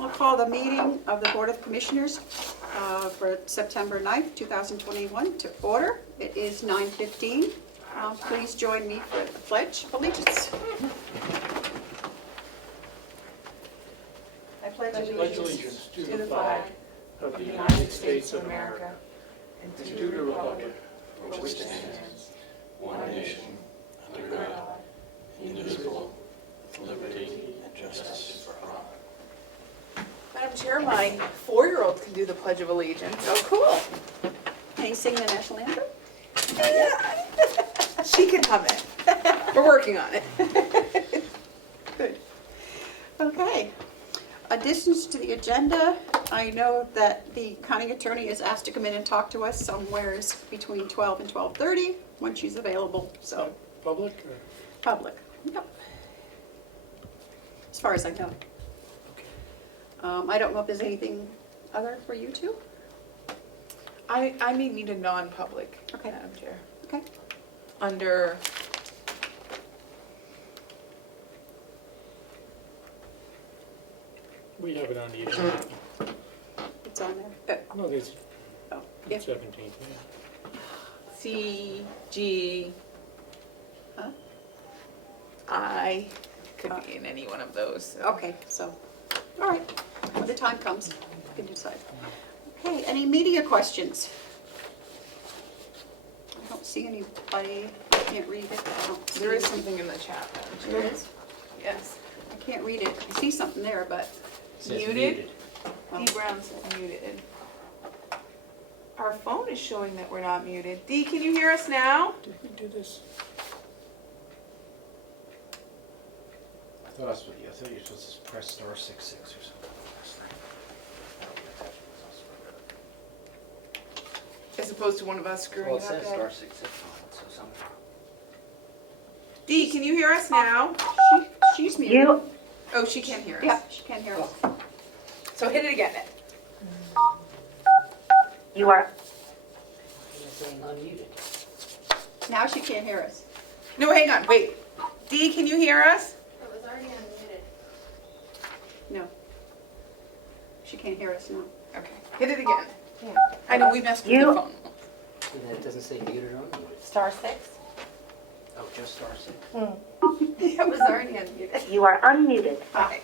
We'll call the meeting of the Board of Commissioners for September 9th, 2021 to order. It is 9:15. Please join me for the Pledge of Allegiance. I pledge allegiance to the flag of the United States of America and to the republic for which it stands, one nation, under God, indivisible, with liberty and justice for all. Madam Chair, my 4-year-old can do the Pledge of Allegiance. Oh, cool. Can you sing the national anthem? She can hum it. We're working on it. Good. Okay. Additions to the agenda. I know that the county attorney is asked to come in and talk to us somewheres between 12 and 12:30 when she's available. So Public? public. Yep. As far as I know. I don't know if there's anything other for you two. I may need a non-public, Okay. Madam Chair. Okay. Under, We have it on the agenda. It's on there. No, there's Oh, yeah. 17th, yeah. C, G, Huh? I, could be in any one of those. So. Okay, so, all right. When the time comes, you can decide. Okay, any media questions? I don't see anybody. I can't read it. I don't see There is anything. something in the chat, Madam There Chair. is? Yes. I can't read it. I see something there, but Muted? Oh. D. Brown said muted. Our phone is showing that we're not muted. D, can you hear us now? Did we do this? I thought you were supposed to press *66 or something last night. As opposed to one of us screwing Well, it it up. says Dad. *6 on it, so somehow. D, can you hear us now? she's muted. Oh, she can't hear us. Yeah, she can't hear us. So hit it again. You are It's saying unmuted. Now she can't hear us. No, hang on, wait. D, can you hear us? It was already unmuted. No. She can't hear us now. Okay, hit it again. Yeah. I know, we messed with You- the phone. And then it doesn't say muted or unmuted. *6. Oh, just *6. It was already unmuted. you are unmuted. Hi.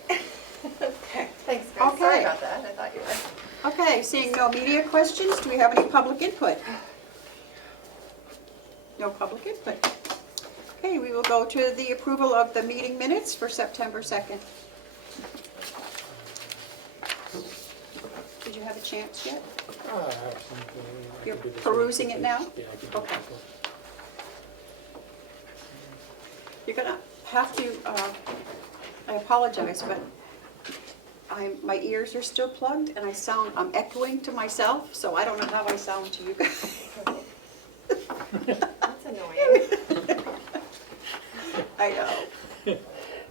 Okay. Thanks, guys. Okay. Sorry about that. I thought you were. Okay, seeing no media questions, do we have any public input? No public input. Okay, we will go to the approval of the meeting minutes for September 2nd. Did you have a chance yet? I have something. I can You're do this perusing one. it now? Yeah, I can do Okay. this one. You're gonna have to, I apologize, but my ears are still plugged and I'm echoing to myself, so I don't know how I sound to you guys. That's annoying. I know.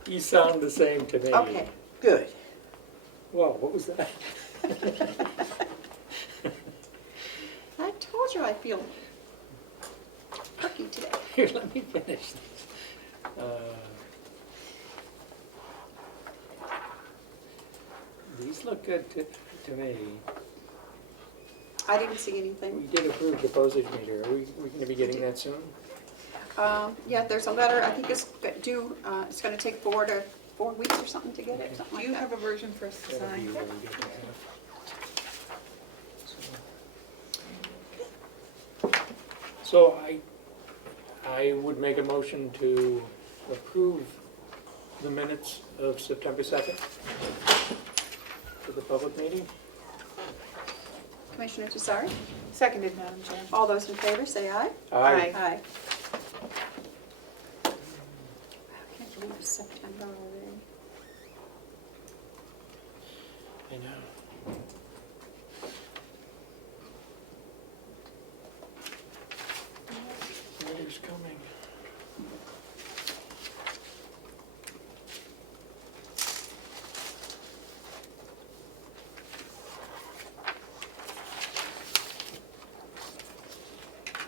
You sound the same to me. Okay, good. Whoa, what was that? I told you I feel perky today. Here, let me finish this. These look good to me. I didn't see anything. We did approve the postage meter. Are we going to be getting that soon? Yeah, there's a letter, I think it's due, it's gonna take 4 weeks or something to get it, something Do like you that. have a version for us to That'll be sign? really good. So I would make a motion to approve the minutes of September 2nd for the public meeting. Commissioner Tesari, Seconded, Madam Chair. all those in favor, say aye. Aye. Aye. I can't believe it's September already. I know. Winter's coming.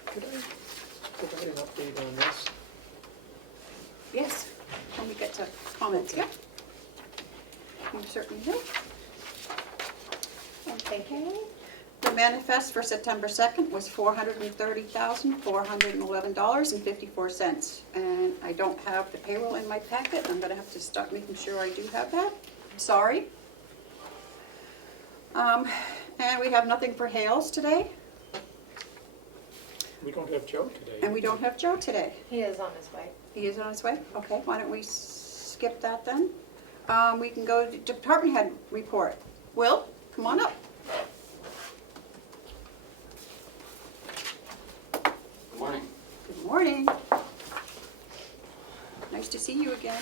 Could I provide an update on this? Yes, when we get to comments, yeah. You certainly do. Okay. The manifest for September 2nd was $430,411.54. And I don't have the payroll in my packet. I'm gonna have to start making sure I do have that. Sorry. And we have nothing for Hales today, We don't have Joe today. and we don't have Joe today. He is on his way. He is on his way? Okay, why don't we skip that then? We can go to department head report. Will, come on up. Good morning. Good morning. Nice to see you again.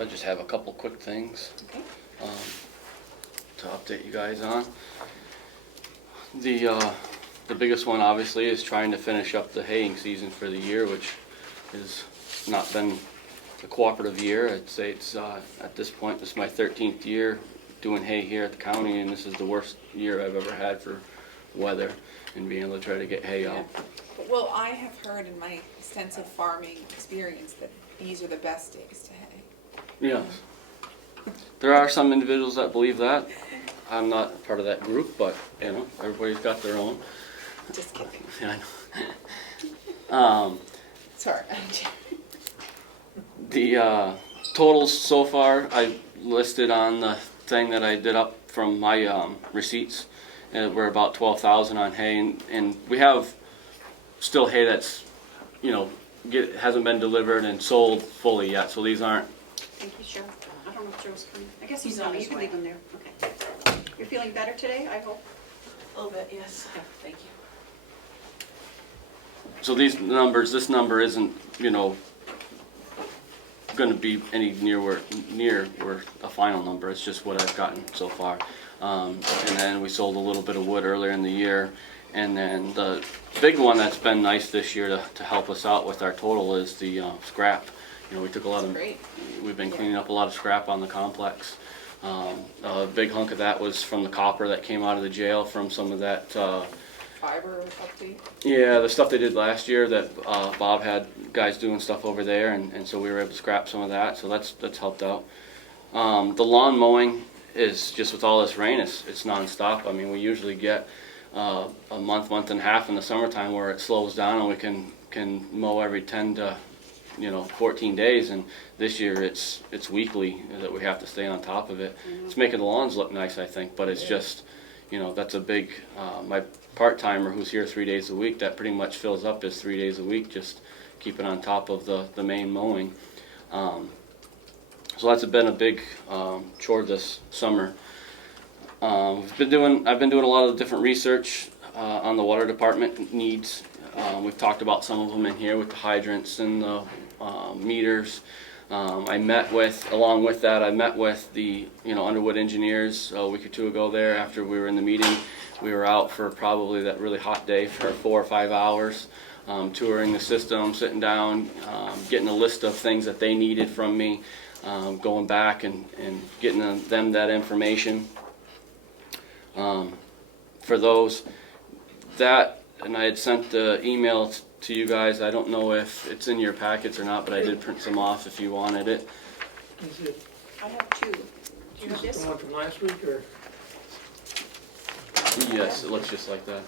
I just have a couple quick things Okay. to update you guys on. The biggest one obviously is trying to finish up the haying season for the year, which has not been a cooperative year. I'd say it's at this point, this is my 13th year doing hay here at the county, and this is the worst year I've ever had for weather and being able to try to get hay out. Well, I have heard in my extensive farming experience that these are the best days to hay. Yes. There are some individuals that believe that. I'm not part of that group, but you know, everybody's got their own. Just kidding. Yeah, I know. Sorry. The totals so far I listed on the thing that I did up from my receipts. We're about 12,000 on hay, and we have still hay that's, you know, hasn't been delivered and sold fully yet. So these aren't. Thank you, Joe. I don't know if Joe's coming. I guess he's coming. You can leave him there. Okay. You're feeling better today, I hope? A little bit, yes. Okay, thank you. So these numbers, this number isn't, you know, going to be any near where a final number. It's just what I've gotten so far. And then we sold a little bit of wood earlier in the year. And then the big one that's been nice this year to help us out with our total is the scrap. You know, we took a lot of, Great. we've been cleaning up a lot of scrap on the complex. A big hunk of that was from the copper that came out of the jail from some of that, Fiber update. yeah, the stuff they did last year that Bob had guys doing stuff over there, and so we were able to scrap some of that, so that's helped out. The lawn mowing is just with all this rain, it's nonstop. I mean, we usually get a month and a half in the summertime where it slows down and we can mow every 10 to 14 days, and this year it's weekly that we have to stay on top of it. It's making the lawns look nice, I think, but it's just, you know, that's a big, my part-timer who's here 3 days a week, that pretty much fills up his 3 days a week, just keeping on top of the main mowing. So that's been a big chore this summer. I've been doing a lot of different research on the water department needs. We've talked about some of them in here with the hydrants and the meters. Along with that, I met with the Underwood engineers a week or two ago there after we were in the meeting. We were out for probably that really hot day for 4 or 5 hours, touring the system, sitting down, getting a list of things that they needed from me, going back and getting them that information. For those, and I had sent the email to you guys. I don't know if it's in your packets or not, but I did print some off if you wanted it. Is it I have two. Do you have just this? the one from last week, or? Yes, it looks just like that.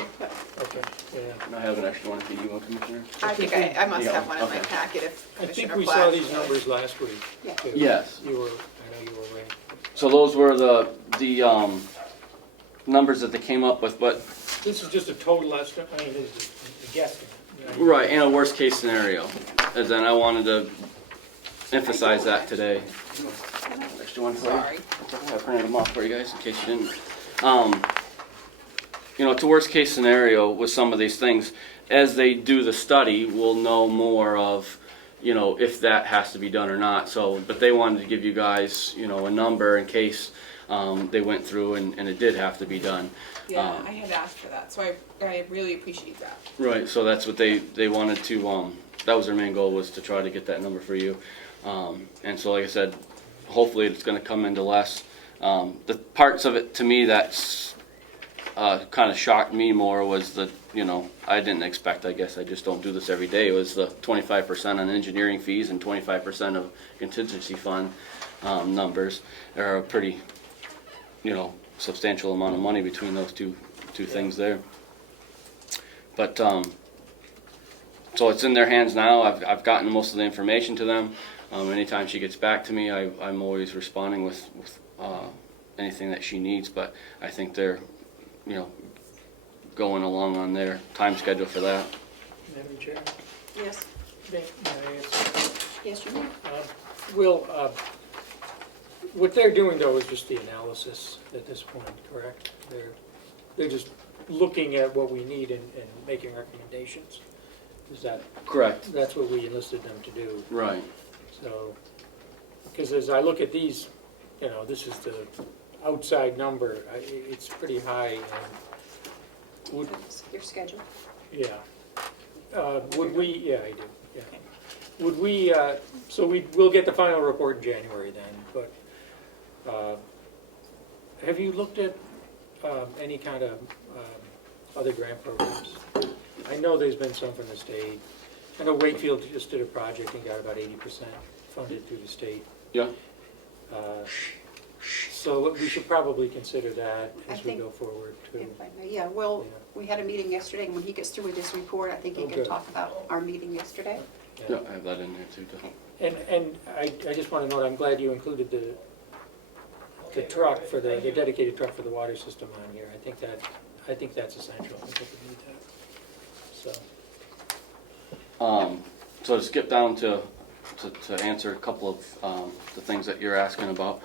Okay, yeah. And I have an extra one if you want, Commissioner. I think I must Yeah, have one in my okay. packet if I think Commissioner we Platt. saw these numbers last week. Yeah. too. Yes. I know you were away. So those were the numbers that they came up with, but This is just a total estimate, I mean, this is a guesstimate. right in a worst case scenario. And then I wanted to emphasize that today. Extra one for you. Sorry. I printed them off for you guys in case you didn't. It's a worst case scenario with some of these things. As they do the study, we'll know more of, if that has to be done or not. So, but they wanted to give you guys, a number in case they went through and it did have to be done. Yeah, I had asked for that, so I really appreciate that. Right, so that's what they wanted to, that was their main goal, was to try to get that number for you. And so like I said, hopefully it's gonna come into less. The parts of it to me that's kind of shocked me more was the, I didn't expect, I guess I just don't do this every day, it was the 25% on engineering fees and 25% of contingency fund numbers are a pretty, substantial amount of money between those two things there. But, so it's in their hands now. I've gotten most of the information to them. Anytime she gets back to me, I'm always responding with anything that she needs, but I think they're, going along on their time schedule for that. Madam Chair, Yes, may I answer? yes, you may. Will, what they're doing though is just the analysis at this point, correct? They're just looking at what we need and making recommendations. Is that, Correct. that's what we enlisted them to do? Right. So, because as I look at these, this is the outside number, it's pretty high, and would, Your schedule. yeah. Would we, yeah, I do, yeah. Would we, so we'll get the final report in January then, but have you looked at any kind of other grant programs? I know there's been some from the state. I know Wakefield just did a project and got about 80% funded through the state. Yeah. So we should probably consider that I as we think- go forward too. If I may, yeah, well, Yeah. we had a meeting yesterday, and when he gets through with his report, I think he Oh, can good. talk about our meeting yesterday. Yeah, I have that in there too. And I just want to note, I'm glad you included the truck for the dedicated truck for the water system on here. I think that's essential. I think we need that. So, So to skip down to answer a couple of the things that you're asking about,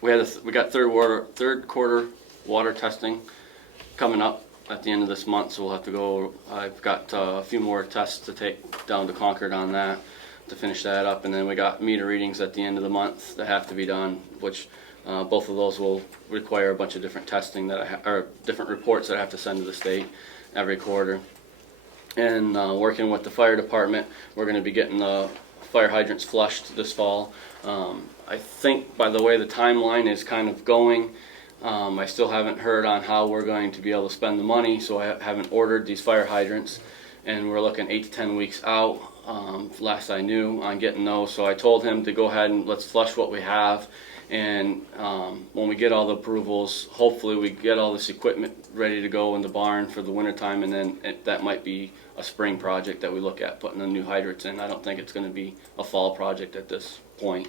we got third quarter water testing coming up at the end of this month, so we'll have to go. I've got a few more tests to take down to Concord on that to finish that up, and then we got meter readings at the end of the month that have to be done, which both of those will require a bunch of different testing or different reports that I have to send to the state every quarter. And working with the fire department, we're going to be getting the fire hydrants flushed this fall. I think by the way the timeline is kind of going, I still haven't heard on how we're going to be able to spend the money, so I haven't ordered these fire hydrants, and we're looking 8 to 10 weeks out, last I knew, on getting those. So I told him to go ahead and let's flush what we have, and when we get all the approvals, hopefully we get all this equipment ready to go in the barn for the wintertime, and then that might be a spring project that we look at putting the new hydrants in. I don't think it's going to be a fall project at this point.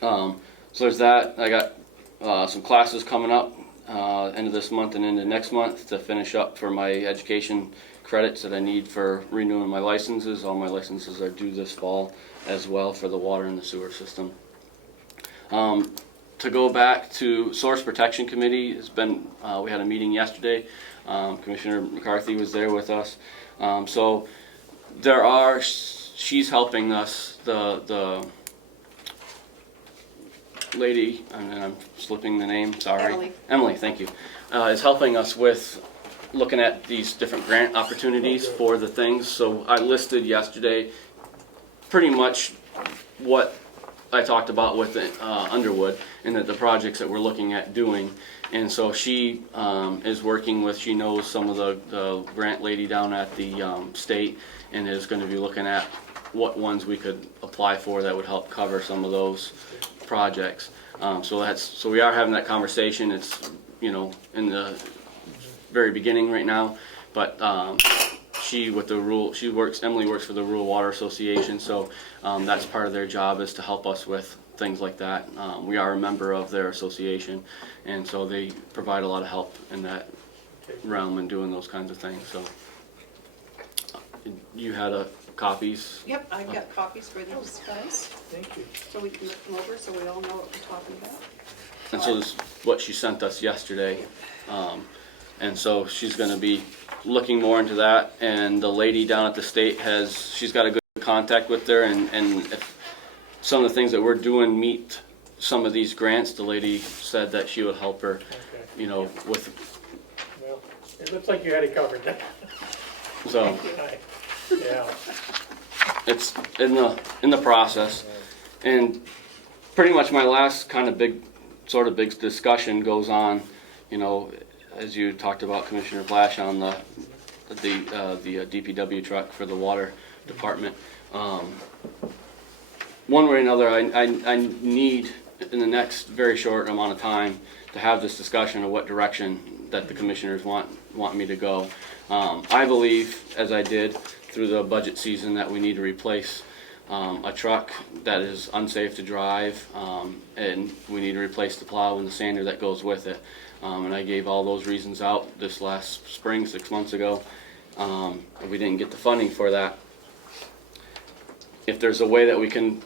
So there's that. I got some classes coming up end of this month and into next month to finish up for my education credits that I need for renewing my licenses. All my licenses are due this fall as well for the water and the sewer system. To go back to Source Protection Committee, it's been we had a meeting yesterday. Commissioner McCarthy was there with us. So she's helping us, the lady, and I'm slipping the name, sorry. Emily, thank you, is helping us with looking at these different grant opportunities for the things. So I listed yesterday pretty much what I talked about with Underwood and the projects that we're looking at doing. And so she is working with, she knows some of the grant lady down at the state, and is going to be looking at what ones we could apply for that would help cover some of those projects. So we are having that conversation. It's in the very beginning right now, but Emily works for the Rural Water Association, so that's part of their job is to help us with things like that. We are a member of their association, and so they provide a lot of help in that realm and doing those kinds of things. So you had copies? Yep, I've got copies for these guys, thank you. so we can look them over so we all know what we're talking about. And so this is what she sent us yesterday. And so she's going to be looking more into that. And the lady down at the state she's got a good contact with her. And if some of the things that we're doing meet some of these grants, the lady said that she would help her, Okay. with. Well, it looks like you had it covered. So Hi. Yeah. it's in the process. And pretty much my last kind of big sort of big discussion goes on, you know, as you talked about, Commissioner Blash, on the DPW truck for the water department. One way or another, I need, in the next very short amount of time, to have this discussion of what direction that the commissioners want me to go. I believe, as I did through the budget season, that we need to replace a truck that is unsafe to drive, and we need to replace the plow and the sander that goes with it. And I gave all those reasons out this last spring, 6 months ago, and we didn't get the funding for that. If there's a way that we can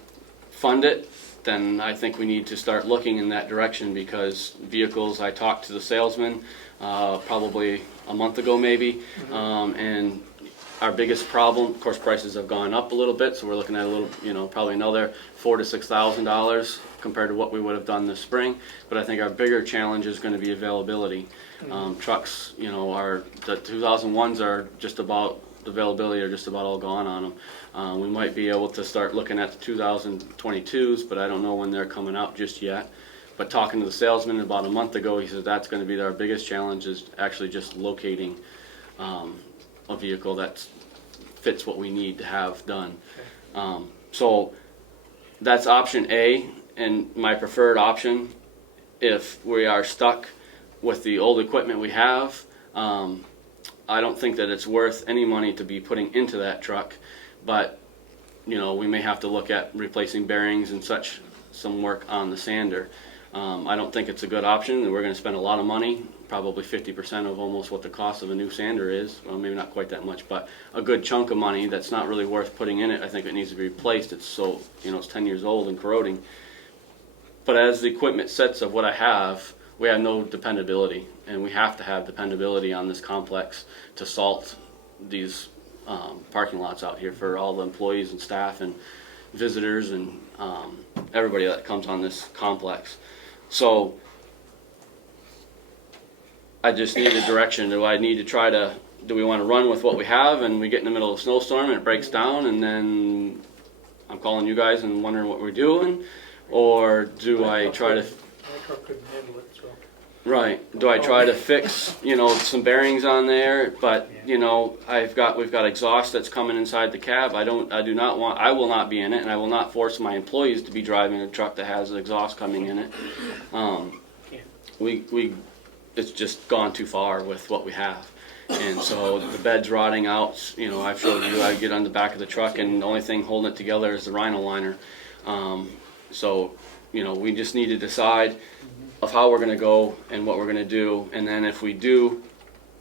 fund it, then I think we need to start looking in that direction, because vehicles, I talked to the salesman probably a month ago maybe, and our biggest problem, of course, prices have gone up a little bit, so we're looking at a little, you know, probably another $4,000 to $6,000 compared to what we would have done this spring. But I think our bigger challenge is going to be availability. Trucks, you know, the 2001s are just about, the availability are just about all gone on them. We might be able to start looking at the 2022s, but I don't know when they're coming out just yet. But talking to the salesman about a month ago, he said that's going to be our biggest challenge, is actually just locating a vehicle that fits what we need to have done. So that's option A, and my preferred option. If we are stuck with the old equipment we have, I don't think that it's worth any money to be putting into that truck, but you know, we may have to look at replacing bearings and such, some work on the sander. I don't think it's a good option, and we're going to spend a lot of money, probably 50% of almost what the cost of a new sander is. Well, maybe not quite that much, but a good chunk of money that's not really worth putting in it. I think it needs to be replaced. It's so, you know, it's 10 years old and corroding. But as the equipment sets of what I have, we have no dependability, and we have to have dependability on this complex to salt these parking lots out here for all the employees and staff and visitors and everybody that comes on this complex. So I just need a direction. Do I need to try to, do we want to run with what we have and we get in the middle of a snowstorm and it breaks down and then I'm calling you guys and wondering what we're doing? Or do I try to... My truck couldn't handle it, so. Right. Do I try to fix, you know, some bearings on there? But, you know, we've got exhaust that's coming inside the cab. I will not be in it, and I will not force my employees to be driving a truck that has an exhaust coming in it. It's just gone too far with what we have. And so the bed's rotting out. You know, I've showed you, I get on the back of the truck and the only thing holding it together is the rhino liner. So, you know, we just need to decide of how we're going to go and what we're going to do. And then if we do,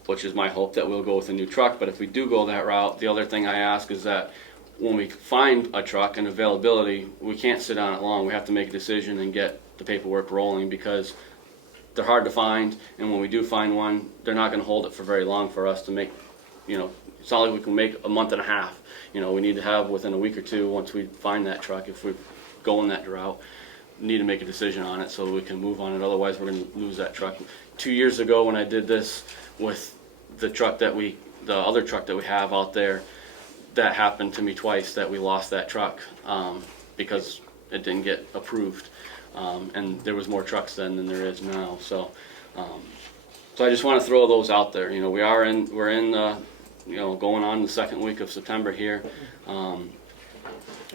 which is my hope that we'll go with a new truck, but if we do go that route, the other thing I ask is that when we find a truck and availability, we can't sit on it long. We have to make a decision and get the paperwork rolling, because they're hard to find, and when we do find one, they're not going to hold it for very long for us to make, you know, it's not like we can make a month and a half. You know, we need to have within a week or two, once we find that truck, if we go in that route, need to make a decision on it so we can move on it. Otherwise, we're going to lose that truck. 2 years ago, when I did this with the other truck that we have out there, that happened to me twice, that we lost that truck because it didn't get approved. And there was more trucks then than there is now. So I just want to throw those out there. You know, we're in you know, going on the second week of September here.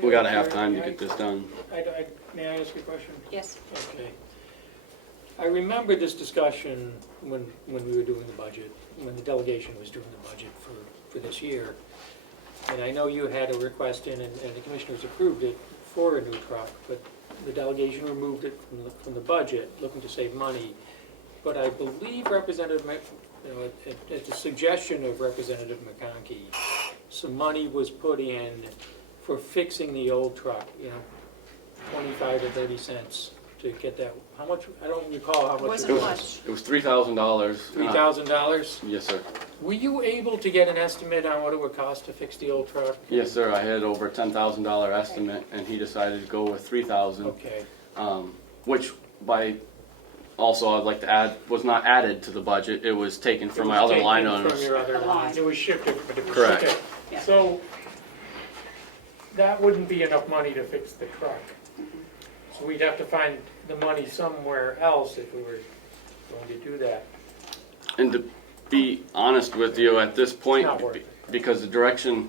We got to have time to get this done. May I ask you a question? Yes. Okay. I remember this discussion when we were doing the budget, when the delegation was doing the budget for this year. And I know you had a request in, and the commissioners approved it for a new truck, but the delegation removed it from the budget, looking to save money. But I believe Representative, you know, at the suggestion of Representative McConkey, some money was put in for fixing the old truck, you know, 25 to 30 cents to get that. How much? I don't recall how much. It wasn't much. It was $3,000. $3,000? Yes, sir. Were you able to get an estimate on what it would cost to fix the old truck? Yes, sir. I had over $10,000 estimate, and he decided to go with $3,000. Okay. Which, by also I'd like to add, was not added to the budget. It was taken from my other line From owners. your other lines. It was shifted, but it was Correct. okay. Yeah. So that wouldn't be enough money to fix the truck. So we'd have to find the money somewhere else if we were going to do that. And to be honest with you, at this point, Not worth it. because the direction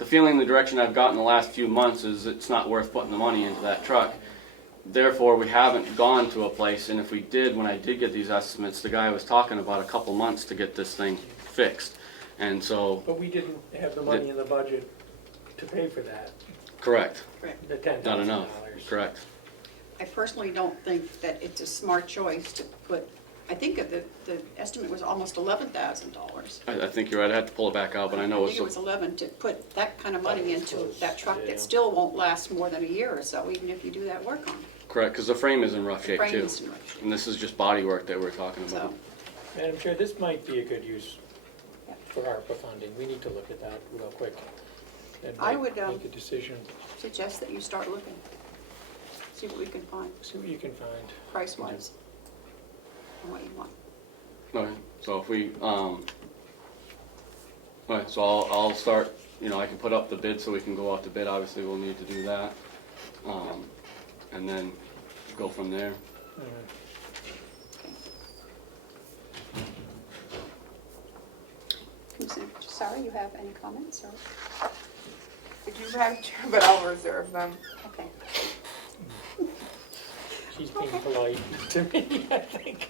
I've gotten the last few months is it's not worth putting the money into that truck. Therefore, we haven't gone to a place, and if we did, when I did get these estimates, the guy was talking about a couple months to get this thing fixed. And so, But we didn't have the money in the budget to pay for that, correct, the $10,000. not enough, correct. I personally don't think that it's a smart choice to put, I think the estimate was almost $11,000. I think you're right, I had to pull it back out, but I know I think it was 11 to put that kind of money into that truck that still won't last more than a year or so, even if you do that work on it. correct, because the frame is in rough The shape frame too. is in rough shape. And this is just body work that we're talking about. So, Madam Chair, this might be a good use Yeah. for ARPA funding. We need to look at that real quick and I would, make a decision, suggest that you start looking, see what we can find, see what you can find. price-wise, and what you want. Okay, so if we, alright, so I'll start, I can put up the bid so we can go out to bid, obviously we'll need to do that. And then go from there. Sarah, you have any comments, or, I do have two, but I'll reserve them. okay. She's being polite to me, I think.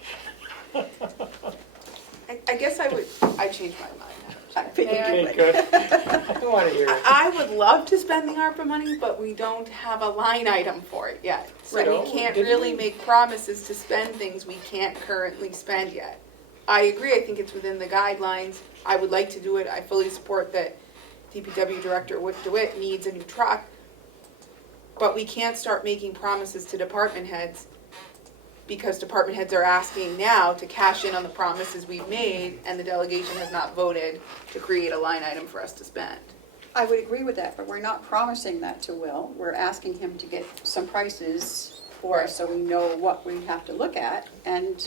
I guess I changed my mind. I figured you Okay, would. good. I want to hear it. I would love to spend the ARPA money, but we don't have a line item for it yet. So Right. we can't really make promises to spend things we can't currently spend yet. I agree, I think it's within the guidelines. I would like to do it. I fully support that DPW Director DeWitt needs a new truck. But we can't start making promises to department heads because department heads are asking now to cash in on the promises we've made, and the delegation has not voted to create a line item for us to spend. I would agree with that, but we're not promising that to Will. We're asking him to get some prices for us so we know what we have to look at, and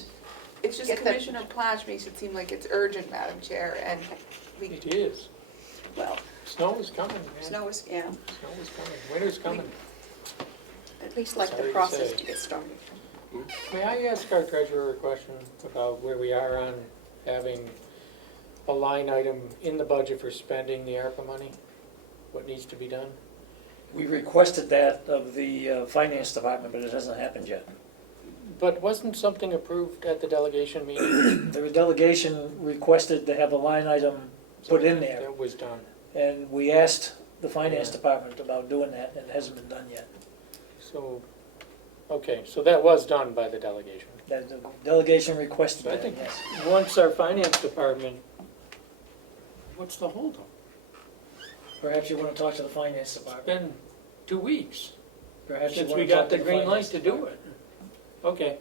It's just Get that- Commissioner Plash makes it seem like it's urgent, Madam Chair, and we, It is. well, Snow is coming, man. snow is, yeah, Snow is coming. Winter's coming. at least like Sorry the to process say. to get started. May I ask our treasurer a question about where we are on having a line item in the budget for spending the ARPA money? What needs to be done? We requested that of the finance department, but it hasn't happened yet. But wasn't something approved at the delegation meeting? The delegation requested to have a line item put in there, That was done. and we asked the finance department about doing that, and it hasn't been done yet. So, okay, so that was done by the delegation. The delegation requested I that, think yes. once our finance department, what's the holdup? Perhaps you want to talk to the finance It's department. been 2 weeks Perhaps you since want we to talk got to the green light finance to do department. it. Okay.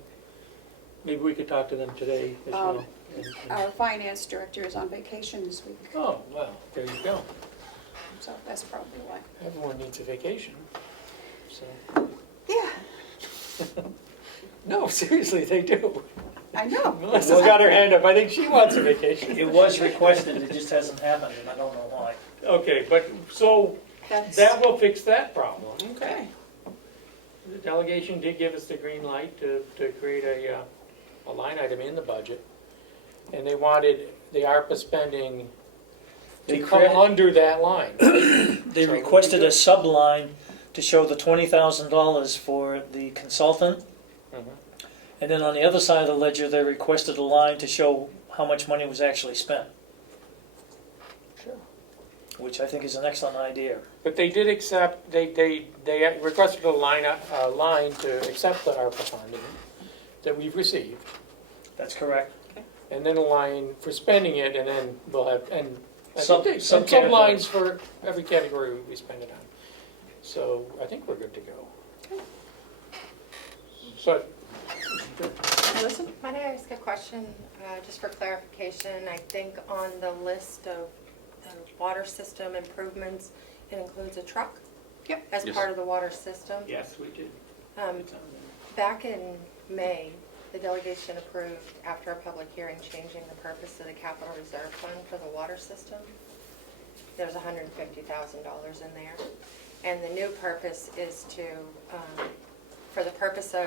Maybe we could talk to them today as well. And- Our finance director is on vacation this week, Oh, well, there you go. so that's probably why. Everyone needs a vacation, so. Yeah, No, seriously, they do. I know. Melissa's got her hand up, I think she wants a vacation. It was requested, it just hasn't happened, and I don't know why. Okay, but, so, That's, that will fix that problem. okay. The delegation did give us the green light to create a line item in the budget. And they wanted the ARPA spending They to come created- under that line. They So requested we a subline to show the $20,000 for the consultant, Mhm. and then on the other side of the ledger, they requested a line to show how much money was actually spent, Sure. which I think is an excellent idea. But they did accept, they requested a line to accept the ARPA funding that we've received. That's correct. And then a line for spending it, and then we'll have, and I Sub- think some subcategories. lines for every category we spend it on. So I think we're good to go. But, Melissa? Might I ask a question, just for clarification? I think on the list of water system improvements, it includes a truck? Yep. As Yes. part of the water system? yes, we did. Um, Back in May, the delegation approved, after a public hearing, changing the purpose of the capital reserve fund for the water system. There's $150,000 in there. And the new purpose is to, for the purpose of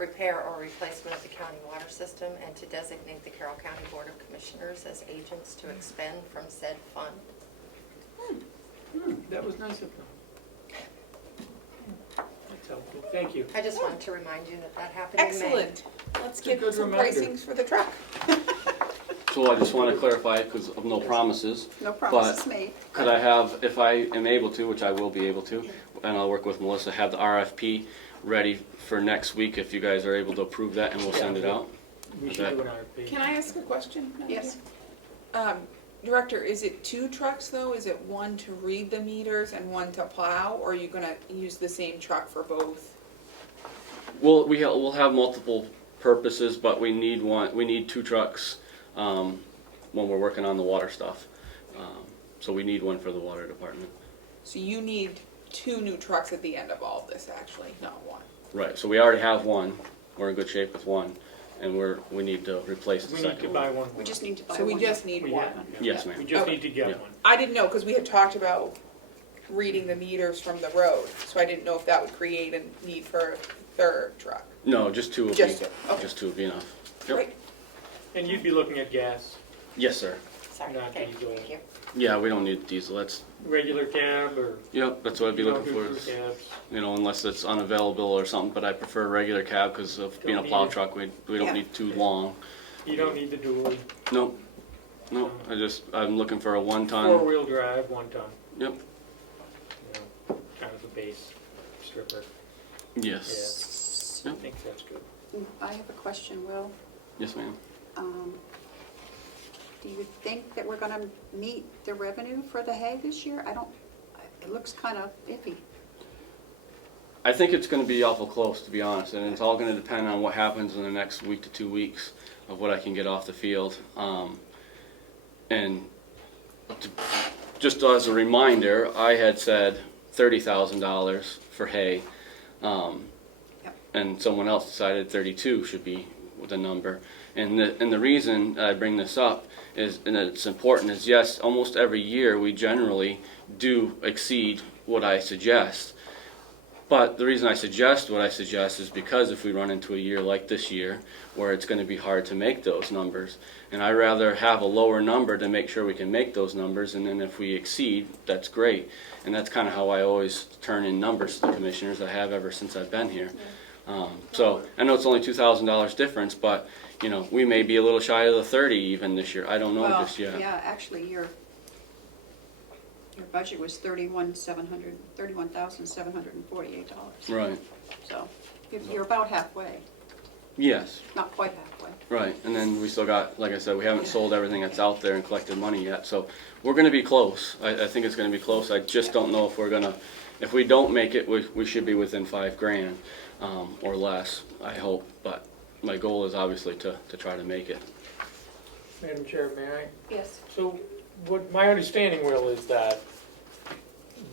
repair or replacement of the county water system, and to designate the Carroll County Board of Commissioners as agents to expend from said fund. That was nice of them. That's helpful, thank you. I just wanted to remind you that that happened in May. Excellent. Let's It's a get good some reminder. pricings for the truck. So I just want to clarify, because of no promises, No promises made. could I have, if I am able to, which I will be able to, and I'll work with Melissa, have the RFP ready for next week if you guys are able to approve that, and we'll send it out? We Is should that- do an RFP. Can I ask a question? Yes. Director, is it 2 trucks though? Is it one to read the meters and one to plow, or are you gonna use the same truck for both? We'll have multiple purposes, but we need 2 trucks when we're working on the water stuff. So we need one for the water department. So you need 2 new trucks at the end of all of this, actually, not one. Right, so we already have one, we're in good shape with one, and we need to replace the We need to second buy one. one. We just need to buy So we one. just need We one. have- Yes, We ma'am. just Okay. need to get Yeah. one. I didn't know, because we had talked about reading the meters from the road, so I didn't know if that would create a need for a 3rd truck. No, just 2 will be, Just 2, okay. just 2 will be enough. Yep. Great. And you'd be looking at gas, Yes, sir. Sorry, Not okay, diesel. thank you. Yeah, we don't need diesel, regular cab, or? that's what I'd be you looking don't for, do is, crew cabs? unless it's unavailable or something, but I prefer a regular cab because of being a Don't plow need it. truck, we Yeah. don't need too long. You don't need the dual, Nope, I'm looking for a 1-ton. 4-wheel drive, 1 ton, Yep, you know, kind of a base stripper. yes. I think that's good. I have a question, Will. Yes, ma'am. Do you think that we're gonna meet the revenue for the hay this year? It looks kind of iffy. I think it's gonna be awful close, to be honest, and it's all gonna depend on what happens in the next week to 2 weeks of what I can get off the field. And just as a reminder, I had said $30,000 for hay, and someone else decided 32 should be the number. And the reason I bring this up is, and it's important, is yes, almost every year we generally do exceed what I suggest. But the reason I suggest what I suggest is because if we run into a year like this year, where it's going to be hard to make those numbers, and I'd rather have a lower number to make sure we can make those numbers, and then if we exceed, that's great. And that's kind of how I always turn in numbers to the commissioners. I have ever since I've been here. So I know it's only $2,000 difference, but we may be a little shy of the 30 even this year. I don't know Well, just yet. yeah, actually, your budget was $31,748. Right. So you're about halfway, Yes. not quite halfway. Right, and then we still got, like I said, we haven't sold everything that's out there and collected money yet, so we're gonna be close. I think it's gonna be close. I just don't know if if we don't make it, we should be within $5,000, or less, I hope, but my goal is obviously to try to make it. Madam Chair, may I? Yes. So what my understanding, Will, is that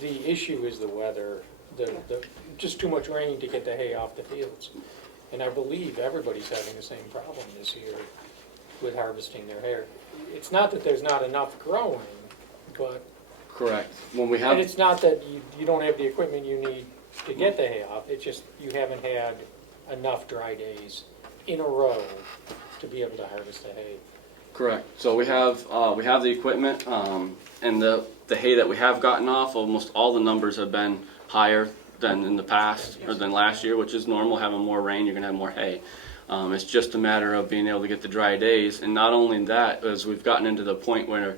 the issue is the weather, just too much rain to get the hay off the fields. And I believe everybody's having the same problem this year with harvesting their hay. It's not that there's not enough growing, but, Correct. When we and have, it's not that you don't have the equipment you need to get the hay off, it's just you haven't had enough dry days in a row to be able to harvest the hay. correct, so we have the equipment, and the hay that we have gotten off, almost all the numbers have been higher than in the past, or than last year, which is normal. Having more rain, you're gonna have more hay. It's just a matter of being able to get the dry days, and not only that, as we've gotten into the point where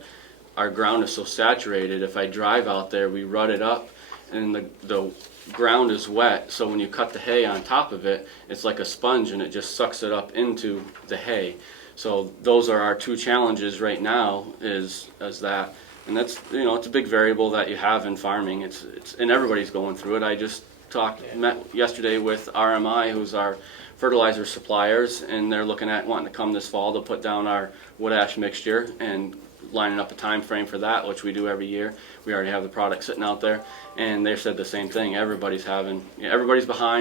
our ground is so saturated, if I drive out there, we rut it up, and the ground is wet, so when you cut the hay on top of it, it's like a sponge, and it just sucks it up into the hay. So those are our 2 challenges right now, is that. And that's, it's a big variable that you have in farming. And everybody's going through it. I just met yesterday with RMI, who's our fertilizer suppliers, and they're looking at wanting to come this fall to put down our wood ash mixture and lining up a time frame for that, which we do every year. We already have the product sitting out there, and they said the same thing. Everybody's behind,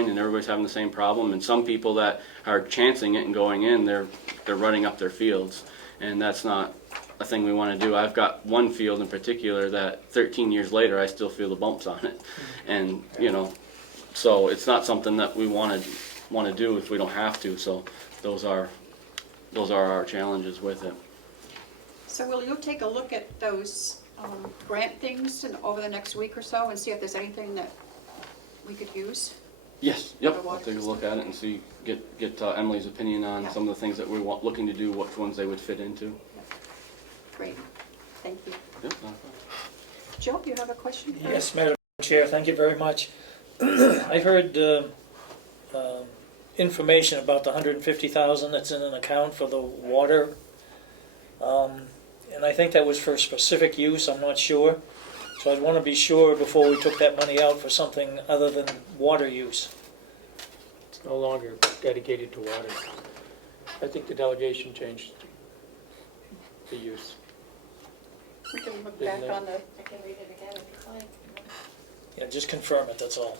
and everybody's having the same problem. And some people that are chancing it and going in, they're running up their fields, and that's not a thing we want to do. I've got one field in particular that 13 years later I still feel the bumps on it, and so it's not something that we want to want to do if we don't have to. So those are our challenges with it. So will you take a look at those grant things over the next week or so and see if there's anything that we could use? Yes, yep, The I'll water take a look at it and see, get Emily's opinion on Yeah. some of the things that we're looking to do, which ones they would fit into. Great, thank you. Yep, not a problem. Joe, you have a question? for us? Yes, Madam Chair, thank you very much. I heard information about the $150,000 that's in an account for the water. And I think that was for specific use, I'm not sure. So I'd want to be sure before we took that money out for something other than water use. It's no longer dedicated to water. I think the delegation changed the use. We can look Isn't back it? on the, I can read it again if you'd like. Yeah, just confirm it, that's all.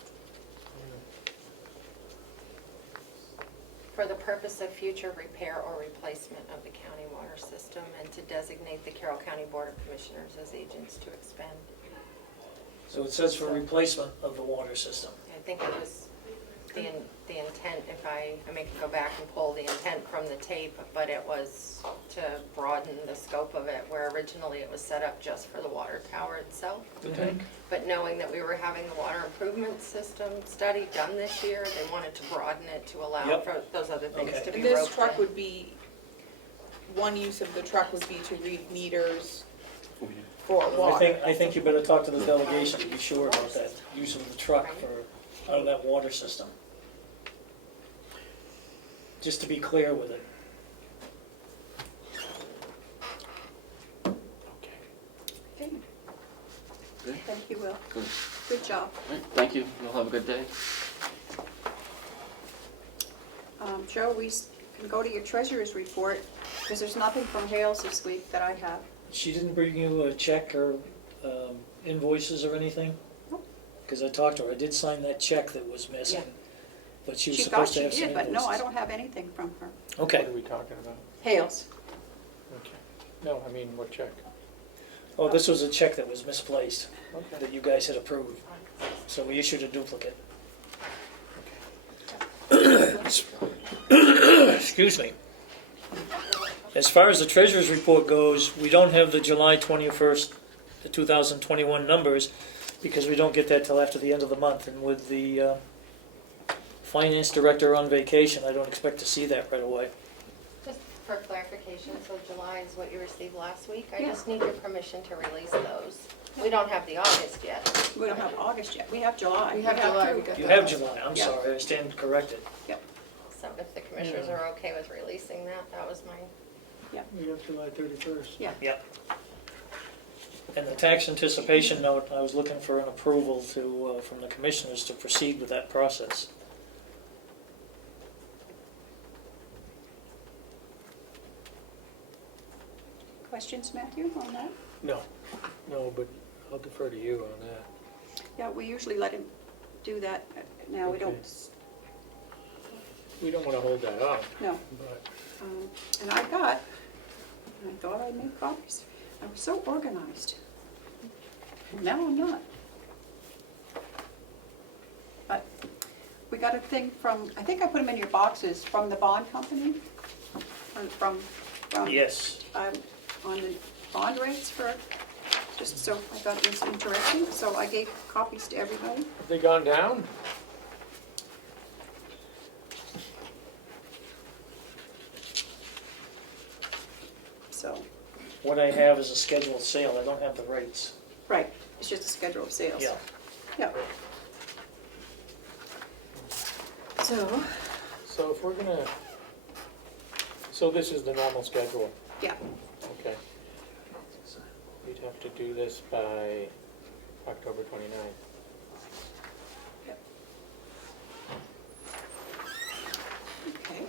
For the purpose of future repair or replacement of the county water system and to designate the Carroll County Board of Commissioners as agents to expend. So it says for replacement of the water system. I think it was the intent, if I may go back and pull the intent from the tape, but it was to broaden the scope of it, where originally it was set up just for the water tower itself. The tank? But knowing that we were having the water improvement system study done this year, they wanted to broaden it to allow Yep. for those other things Okay. to be And this roped truck in. would be, one use of the truck would be to read meters for water. I think you better talk to the delegation to be sure about that, use of the truck for, out of that water system. Just to be clear with it. Okay. okay. Good. Thank you, Will. Good. Good job. All right, thank you, you'll have a good day. Joe, we can go to your treasurer's report, because there's nothing from Hales this week that I have. She didn't bring you a check or invoices or anything? Nope. Because I talked to her, I did sign that check that was missing, but she was She thought supposed she to have some did, invoices. but no, I don't have anything from her. Okay, What are we talking about? Hales. Okay. No, I mean, what check? oh, this was a check that was misplaced, Okay. that you guys had approved, so we issued a duplicate. Excuse me. As far as the treasurer's report goes, we don't have the July 21st, the 2021 numbers, because we don't get that till after the end of the month. And with the finance director on vacation, I don't expect to see that right away. Just for clarification, so July is what you received last week? I Yeah. just need your permission to release those. We don't have the August yet. We don't have August yet, we have July. We have July, two. we got You that. have July, I'm Yeah. sorry, I stand corrected. So if the commissioners are okay with releasing that, that was my, We have July 31st. Yep. And the tax anticipation note, I was looking for an approval to, from the commissioners to proceed with that process. Questions, Matthew, on that? No, but I'll defer to you on that. Yeah, we usually let him do that. Now, we Okay. don't, We don't want to hold that up, no. but And I thought I made copies. I was so organized. Now I'm not. But we got a thing from, I think I put them in your boxes, from the bond company, from, Yes. on the bond rates for, just so I thought it was interesting, so I gave copies to everybody. have they gone down? So, What I have is a scheduled sale, I don't have the rates. right, it's just a schedule of sales. Yeah. Yeah. So, So if we're gonna, so this is the normal schedule, yeah, okay. We'd have to do this by October 29th. okay.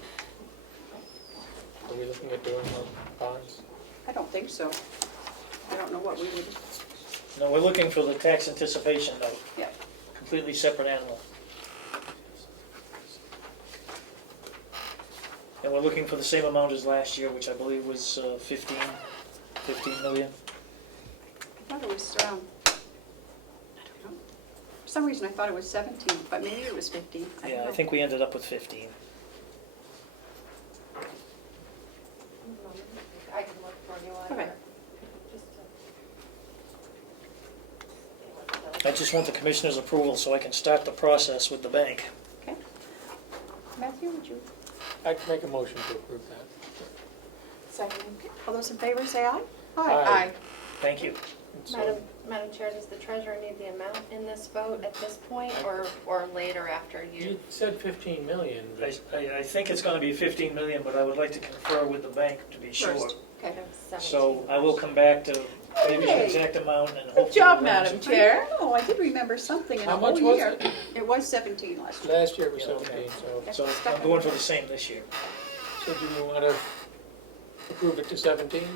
Are we looking at doing more bonds? I don't think so. I don't know what we would, No, we're looking for the tax anticipation note, yeah. completely separate animal. And we're looking for the same amount as last year, which I believe was 15 million. I thought it was, I don't know, some reason I thought it was 17, but maybe it was 15. don't Yeah, I know. think we ended up with 15. I can look for you on Okay. there. Just to- I just want the commissioner's approval so I can start the process with the bank. Okay. Matthew, would you? I'd make a motion to approve that. Second. Okay. All those in favor say aye. Aye. Thank you. And so- Madam Chair, does the treasurer need the amount in this vote at this point or later after you? You said 15 million, but I think it's gonna be 15 million, but I would like to confer with the bank to be sure. First. Okay. So I will come back to maybe the Hey. exact amount and hopefully. Good job, arrange Madam it. Chair. Oh, I did remember something in How a whole much was year. it? It was 17 last year. last year it was Yeah, okay. 17, so. So I'm going for the same this year. So do you want to approve it to 17?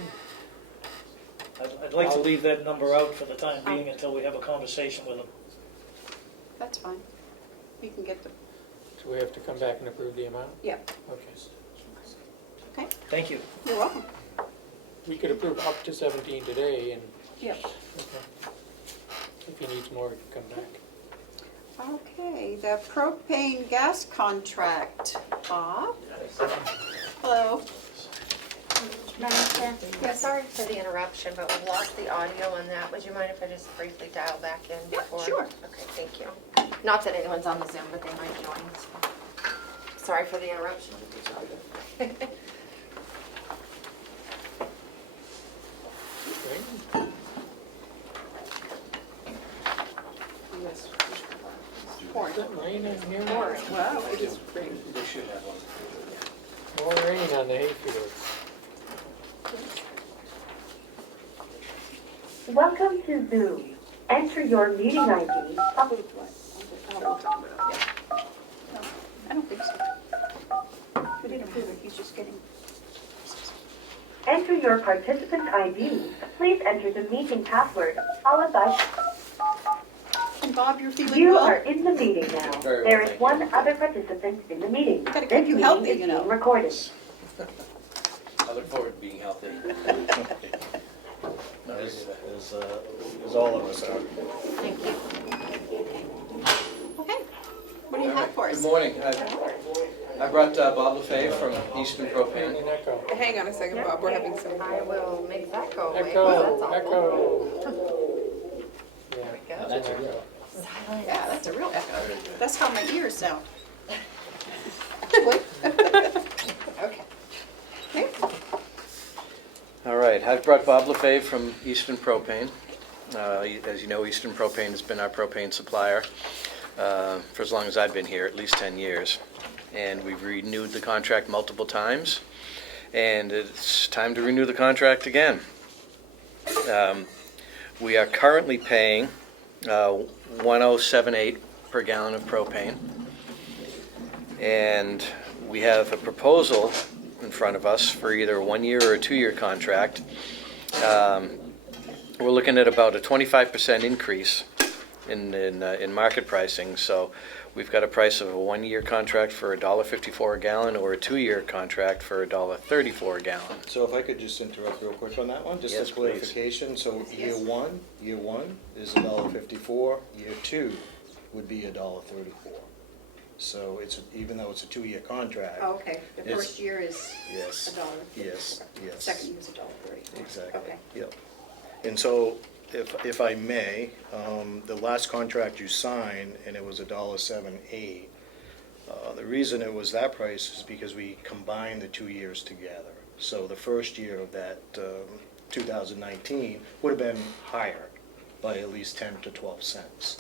I'd like to leave that number out for the time being until we have a conversation with them. That's fine. You can get the, Do we have to come back and approve the amount? yeah, Okay. okay, Thank you. you're welcome. We could approve up to 17 today, and Yep. okay. If he needs more, he can come back. Okay, the propane gas contract. Bob? Hello? Madam Chair? Yes. Sorry for the interruption, but we lost the audio on that. Would you mind if I just briefly dial back in Yeah, before? sure. Okay, thank you. Not that anyone's on the Zoom, but they might join. So. Sorry for the interruption. Okay. Yes. Is it raining here? Wow, it is pretty. They should have one. More rain on the hayfields. Welcome to Zoom. Enter your meeting ID. I don't think so. We didn't approve it, he's just getting. Enter your participant ID. Please enter the meeting password, followed by... And Bob, you're feeling You well? are in the meeting now. Very well, There is thank one other participant in the meeting. Gotta keep This you meeting healthy, is you know. being recorded. I look forward to being healthy. As all of us are. Thank you. Okay, what do you have for us? Good morning. I brought Bob LaFay from Eastern Propane. An echo. Hang on a second, Bob, we're having some. I will make that go away. 'cause Echo, that's awful. echo. Yeah, Go. that's an echo. Silence. Yeah, that's a real echo. That's how my ears sound. Okay. Okay, All right, I've brought Bob LaFay from Eastern Propane. As you know, Eastern Propane has been our propane supplier for as long as I've been here, at least 10 years. And we've renewed the contract multiple times, and it's time to renew the contract again. We are currently paying 1078 per gallon of propane. And we have a proposal in front of us for either a 1 year or a 2 year contract. We're looking at about a 25% increase in market pricing. So we've got a price of a 1 year contract for $1.54 a gallon or a 2 year contract for $1.34 a gallon. So if I could just interrupt real quick on that one, just Yes, for please. clarification, so year one is $1.54, year two would be $1.34. So it's, even though it's a 2 year contract. Oh, okay, the It's- first year is Yes, $1. yes, yes. Second year is $1.30. Exactly, Okay. yep. And so, if I may, the last contract you signed, and it was $1.78, the reason it was that price is because we combined the 2 years together. So the first year of that 2019 would have been higher by at least 10 to 12 cents.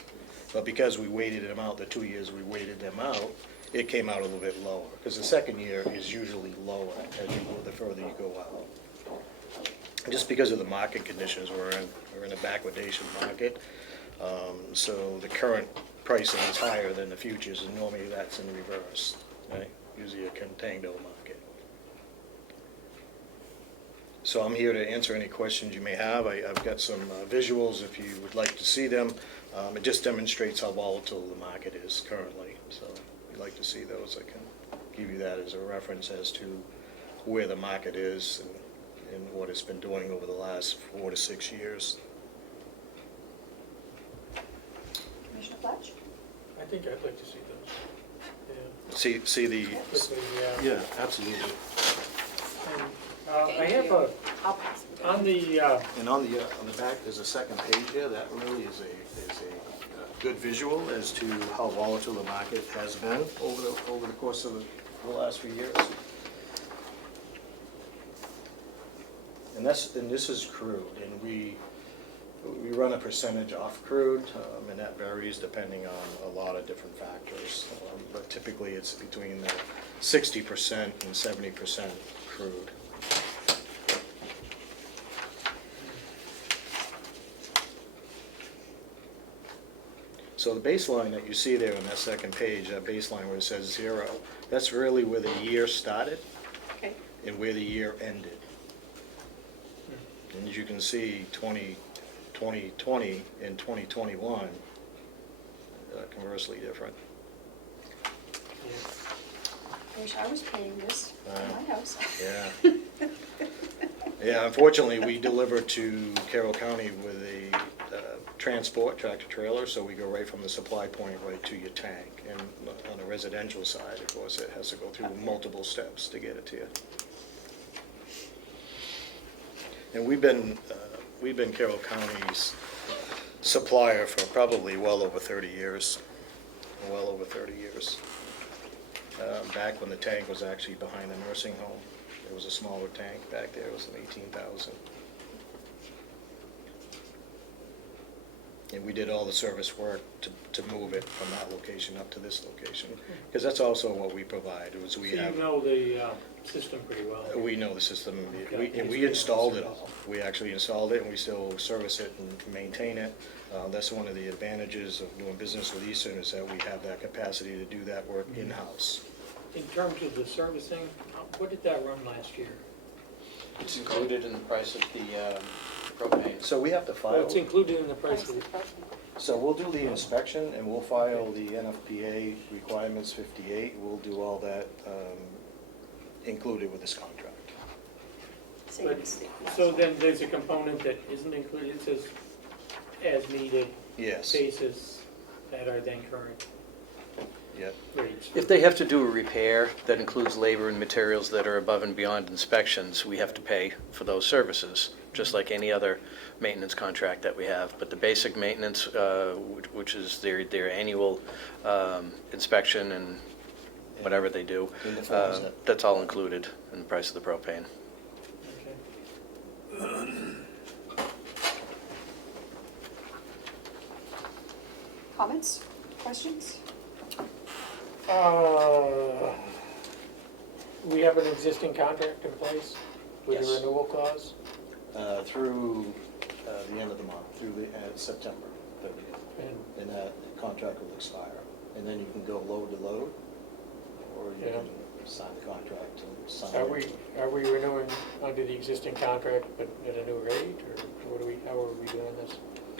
But because we weighted them out, the 2 years we weighted them out, it came out a little bit lower. Because the second year is usually lower as you go, the further you go out. Just because of the market conditions we're in a backwardation market. So the current pricing is higher than the futures, and normally that's in reverse, right? Usually a contango market. So I'm here to answer any questions you may have. I've got some visuals if you would like to see them. It just demonstrates how volatile the market is currently. So if you'd like to see those, I can give you that as a reference as to where the market is and what it's been doing over the last 4 to 6 years. Commissioner Fletch? I think I'd like to see those. Yeah. See the, Quickly, yeah, absolutely. And, I have a, I'll pass it. on the, And on the back, there's a second page here, that really is a good visual as to how volatile the market has been over the course of the last few years. And this is crude, and we run a percentage off crude, and that varies depending on a lot of different factors. But typically, it's between 60% and 70% crude. So the baseline that you see there on that second page, that baseline where it says 0, that's really where the year started Okay. and where the year ended. And as you can see, 2020 and 2021, conversely different. I wish I was paying this in my house. Yeah. Yeah, unfortunately, we deliver to Carroll County with a transport tractor trailer, so we go right from the supply point right to your tank. And on the residential side, of course, it has to go through multiple steps to get it to you. And we've been Carroll County's supplier for probably well over 30 years. Well over 30 years. Back when the tank was actually behind the nursing home. It was a smaller tank back there, it was an 18,000. And we did all the service work to move it from that location up to this location. Because that's also what we provide, was we so have. you know the system pretty well. We know the system, Okay. and we installed it all. We actually installed it, and we still service it and maintain it. That's one of the advantages of doing business with Eastern, is that we have that capacity to do that work in-house. In terms of the servicing, what did that run last year? It's included in the price of the propane. So we have to Well, file, it's included in the price of the, so we'll do the inspection, and we'll file the NFPA requirements 58. We'll do all that included with this contract. Same but, as the- so then there's a component that isn't included, it says as needed Yes, basis that are then current yep. rates. If they have to do a repair that includes labor and materials that are above and beyond inspections, we have to pay for those services, just like any other maintenance contract that we have. But the basic maintenance, which is their annual inspection and whatever they do, In the forms that- that's all included in the price of the propane. Okay. Comments, questions? We have an existing contract in place with Yes. a renewal clause? Through the end of the month, through the September 30th. And And that contract will expire. And then you can go load to load, or you Yeah. can sign the contract and sign are it. we renewing under the existing contract but at a new rate, or what do we, how are we doing this?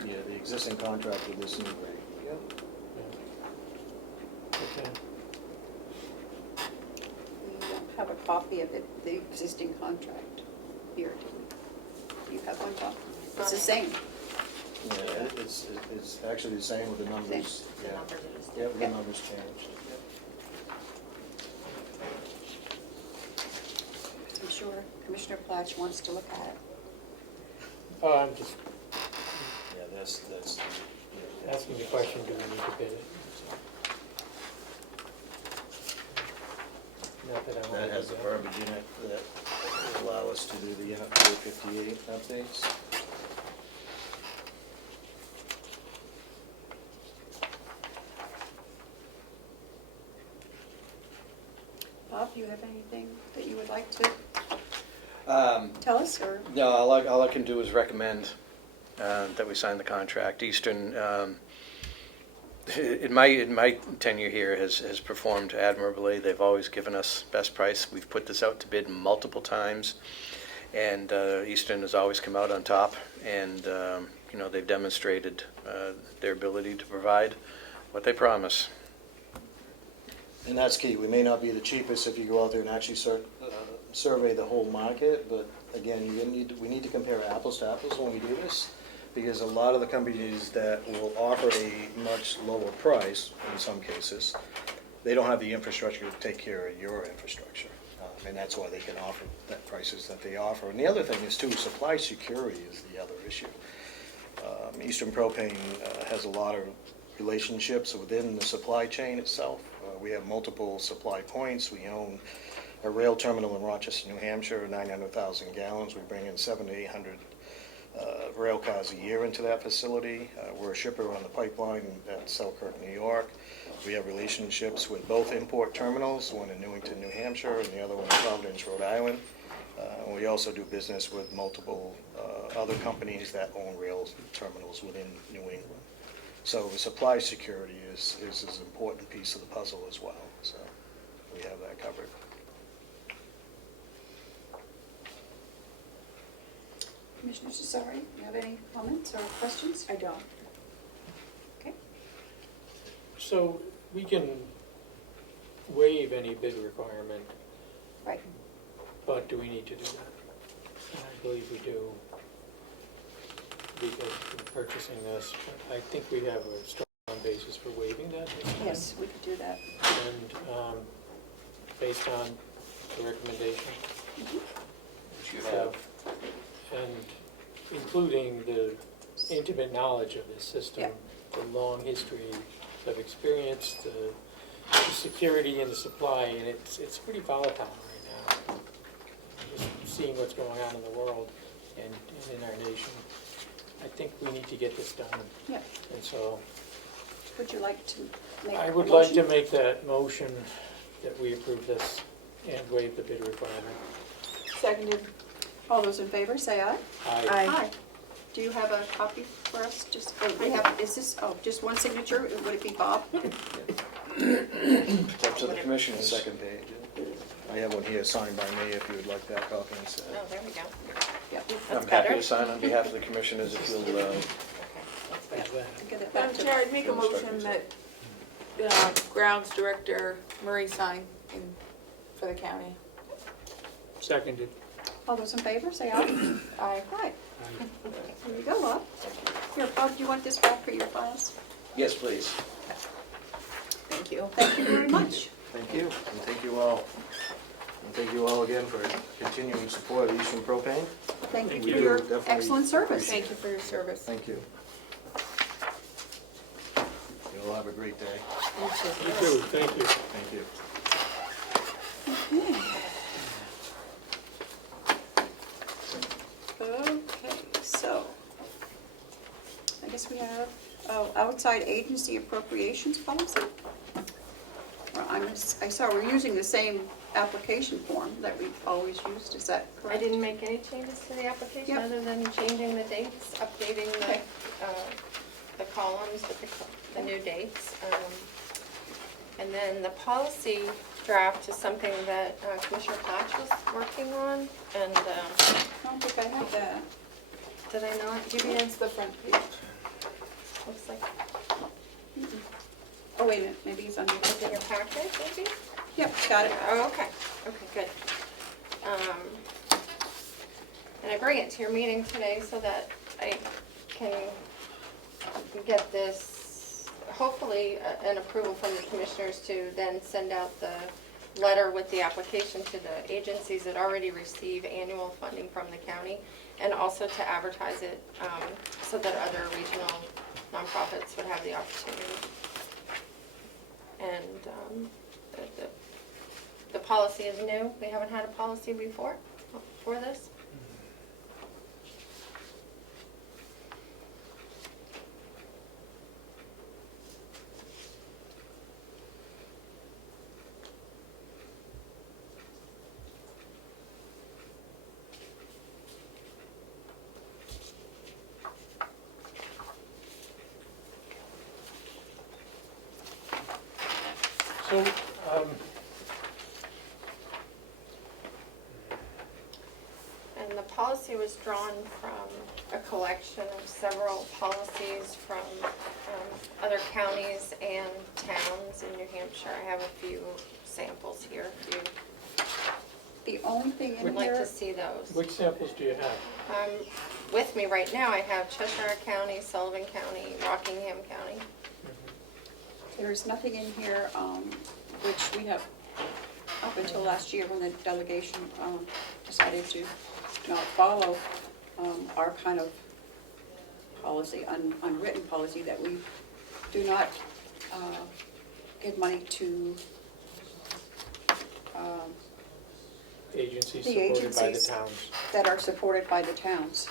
Yeah, the existing contract with this new rate. Yep. Okay. We don't have a copy of it, the existing contract here, do we? Do you have one copy? It's the same. Yeah, it's actually the same with the numbers. The Yeah, numbers are just- yeah, the numbers changed. Yep. I'm sure Commissioner Platch wants to look at it. I'm just Yeah, that's. asking the question, do we need to bid it? Not that I want That to has do the verbiage in it that will allow us to do the NFPA 58 updates. Bob, do you have anything that you would like to Um, tell us, or? No, all I can do is recommend that we sign the contract. Eastern, in my tenure here, has performed admirably. They've always given us best price. We've put this out to bid multiple times, and Eastern has always come out on top. And they've demonstrated their ability to provide what they promise. And that's key. We may not be the cheapest if you go out there and actually survey the whole market, but again, we need to compare apples to apples when we do this. because a lot of the companies that will offer a much lower price, in some cases, they don't have the infrastructure to take care of your infrastructure. And that's why they can offer that prices that they offer. And the other thing is too, supply security is the other issue. Eastern Propane has a lot of relationships within the supply chain itself. We have multiple supply points. We own a rail terminal in Rochester, New Hampshire, 900,000 gallons. We bring in 700 to 800 rail cars a year into that facility. We're a shipper on the pipeline at Selkirk, New York. We have relationships with both import terminals, one in Newington, New Hampshire, and the other one in Providence, Rhode Island. We also do business with multiple other companies that own rail terminals within New England. So the supply security is an important piece of the puzzle as well. So we have that covered. Commissioner Cesari, do you have any comments or questions? I don't. Okay. So we can waive any bid requirement, Right. but do we need to do that? I believe we do, because we're purchasing this, but I think we have a strong basis for waiving that. Yes, we could do that. And based on the recommendation, which you have, and including the intimate knowledge of this system, Yeah. the long history of experience, the security and the supply, and it's pretty volatile right now. Just seeing what's going on in the world and in our nation, I think we need to get this done. Yeah. And so Would you like to make I a would like to motion? make that motion that we approve this and waive the bid requirement. Seconded. All those in favor, say aye. Aye. Do you have a copy for us? Just, we have, is this, just one signature? Would it be Bob? It's up to the commission, second page. I have one here signed by me if you would like that copy instead. Oh, there we go. Yeah. I'm That's happy better. to sign on behalf of the commissioners if you'll, Okay, that's better. Is that- Get it back Madam to Chair, I'd make a motion that Grounds Director Murray sign in for the county. Seconded. all those in favor, say aye. Aye. Aye. There you go, Bob. Here, Bob, do you want this back for your files? Yes, please. Thank you. Thank you very much. Thank you, and thank you all. And thank you all again for continuing support of Eastern Propane. Thank you We for do your definitely excellent service. Thank you for your service. Thank you. You'll have a great day. You too, thank you. Thank you. Okay, so, I guess we have, outside agency appropriations policy. Well, I saw we're using the same application form that we've always used, is that I correct? didn't make any changes to the application Yep. other than changing the dates, updating Okay. the columns with the new dates. And then the policy draft is something that Commissioner Patch was working on, and I don't think I have that. did I not give you, It's the front page. looks like, Oh, wait a minute, maybe it's under, it's in your packet, maybe? yep, got it. Oh, okay, okay, good. And I bring it to your meeting today so that I can get this, hopefully, an approval from the commissioners to then send out the letter with the application to the agencies that already receive annual funding from the county, and also to advertise it so that other regional nonprofits would have the opportunity. And the policy is new. We haven't had a policy before for this. So, And the policy was drawn from a collection of several policies from other counties and towns in New Hampshire. I have a few samples here if you The only thing in would like here, to see those. which samples do you have? with me right now, I have Cheshire County, Sullivan County, Rockingham County. There's nothing in here, which we have, up until last year when the delegation decided to not follow our kind of policy, unwritten policy, that we do not give money to Agencies the supported by the agencies towns. that are supported by the towns.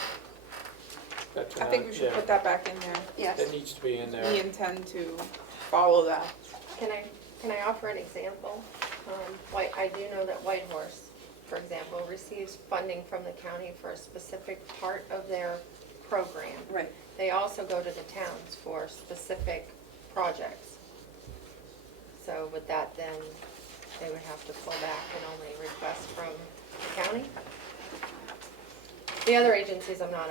That's I think we should yeah, put that back in there. Yes. that needs to be in We there. intend to follow that. Can I offer an example? I do know that Whitehorse, for example, receives funding from the county for a specific part of their program. Right. They also go to the towns for specific projects. So with that, then, they would have to pull back and only request from the county? The other agencies, I'm not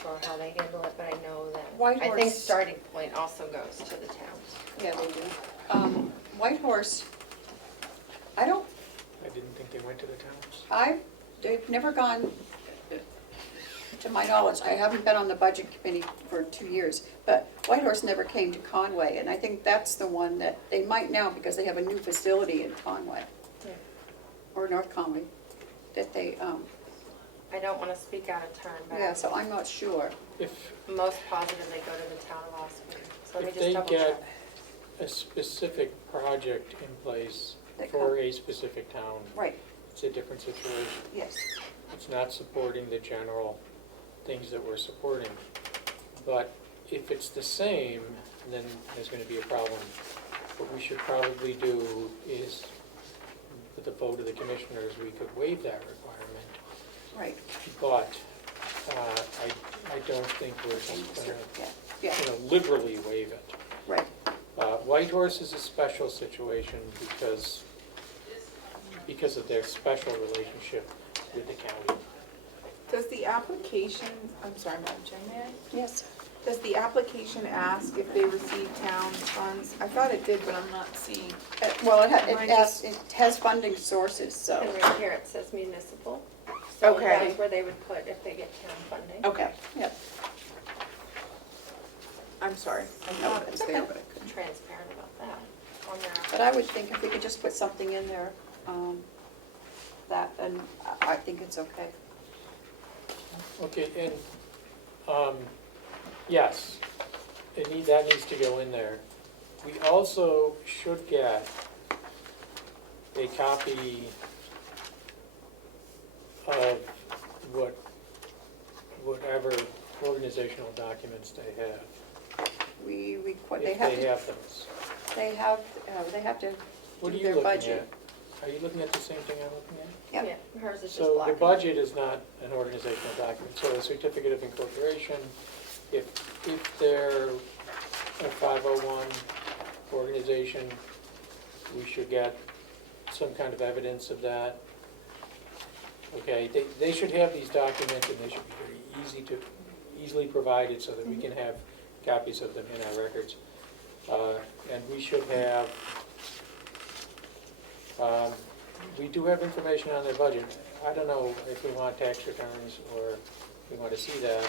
sure how they handle it, but I know that, I think Whitehorse- Starting Point also goes to the towns. Yeah, they do. Whitehorse, I don't, I didn't think they went to the towns. they've never gone, to my knowledge, I haven't been on the budget committee for 2 years, but Whitehorse never came to Conway, and I think that's the one that they might now, because they have a new facility in Conway, Yeah. or North Conway, that they, I don't want to speak out of turn, but yeah, so I'm not sure. If, I'm most positive they go to the town of Osprey. So let me if just they double get check. a specific project in place That for come- a specific town, Right, it's a different situation. yes. It's not supporting the general things that we're supporting. But if it's the same, then there's gonna be a problem. What we should probably do is, with the vote of the commissioners, we could waive that requirement. Right. But I don't think we're just gonna, Yeah, liberally waive it. right. Whitehorse is a special situation because of their special relationship with the county. Does the application, I'm sorry, Madam Chair, may I? Yes. Does the application ask if they receive town funds? I thought it did, but I'm not seeing. Well, Mine just- it has funding sources, so. And right here it says municipal. So Okay. that's where they would put if they get town funding. Okay, Yep. I'm sorry. I No, thought it was it's there, okay. but I couldn't. Transparent about that on their But I would think if we could just put something in there, and I think it's okay. Okay, and, yes, that needs to go in there. We also should get a copy of whatever organizational documents they have, They if have they to, have those. they have to What are do you their looking budget. at? Are you looking at the same thing I'm looking at? Yep. Yeah, hers is just So black. the budget is not an organizational document, so a certificate of incorporation, if they're a 501 organization, we should get some kind of evidence of that. Okay, they should have these documents and they should be very easily provided so that we can have copies of them in our records. And we should have, we do have information on their budget. I don't know if we want tax returns or if we want to see that.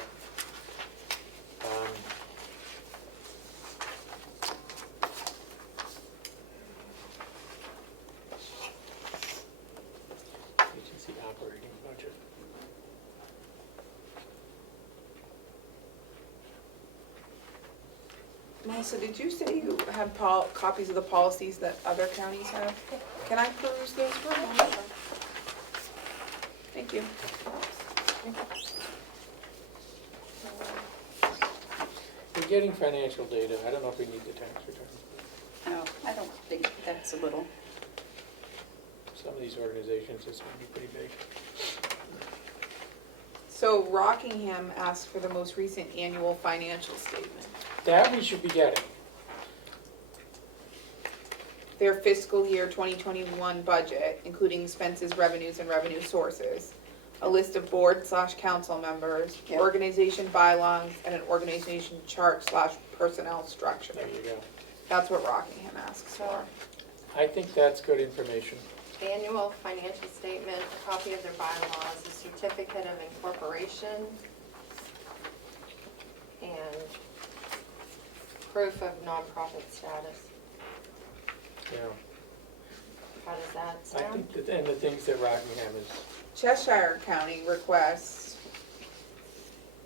Agency operating budget. Melissa, did you say you have copies of the policies that other counties have? Can I peruse those for a moment? Thank you. We're getting financial data. I don't know if we need the tax return. No, I don't think that's a little. Some of these organizations, it's going to be pretty big. So Rockingham asked for the most recent annual financial statement. That we should be getting. Their fiscal year 2021 budget, including expenses, revenues, and revenue sources. A list of board/council members, Yep. organization bylaws, and an organization chart/personnel structure. There you go. That's what Rockingham asks for. I think that's good information. Annual financial statement, a copy of their bylaws, a certificate of incorporation, and proof of nonprofit status. Yeah, How does that I sound? think that, and the things that Rockingham is, Cheshire County requests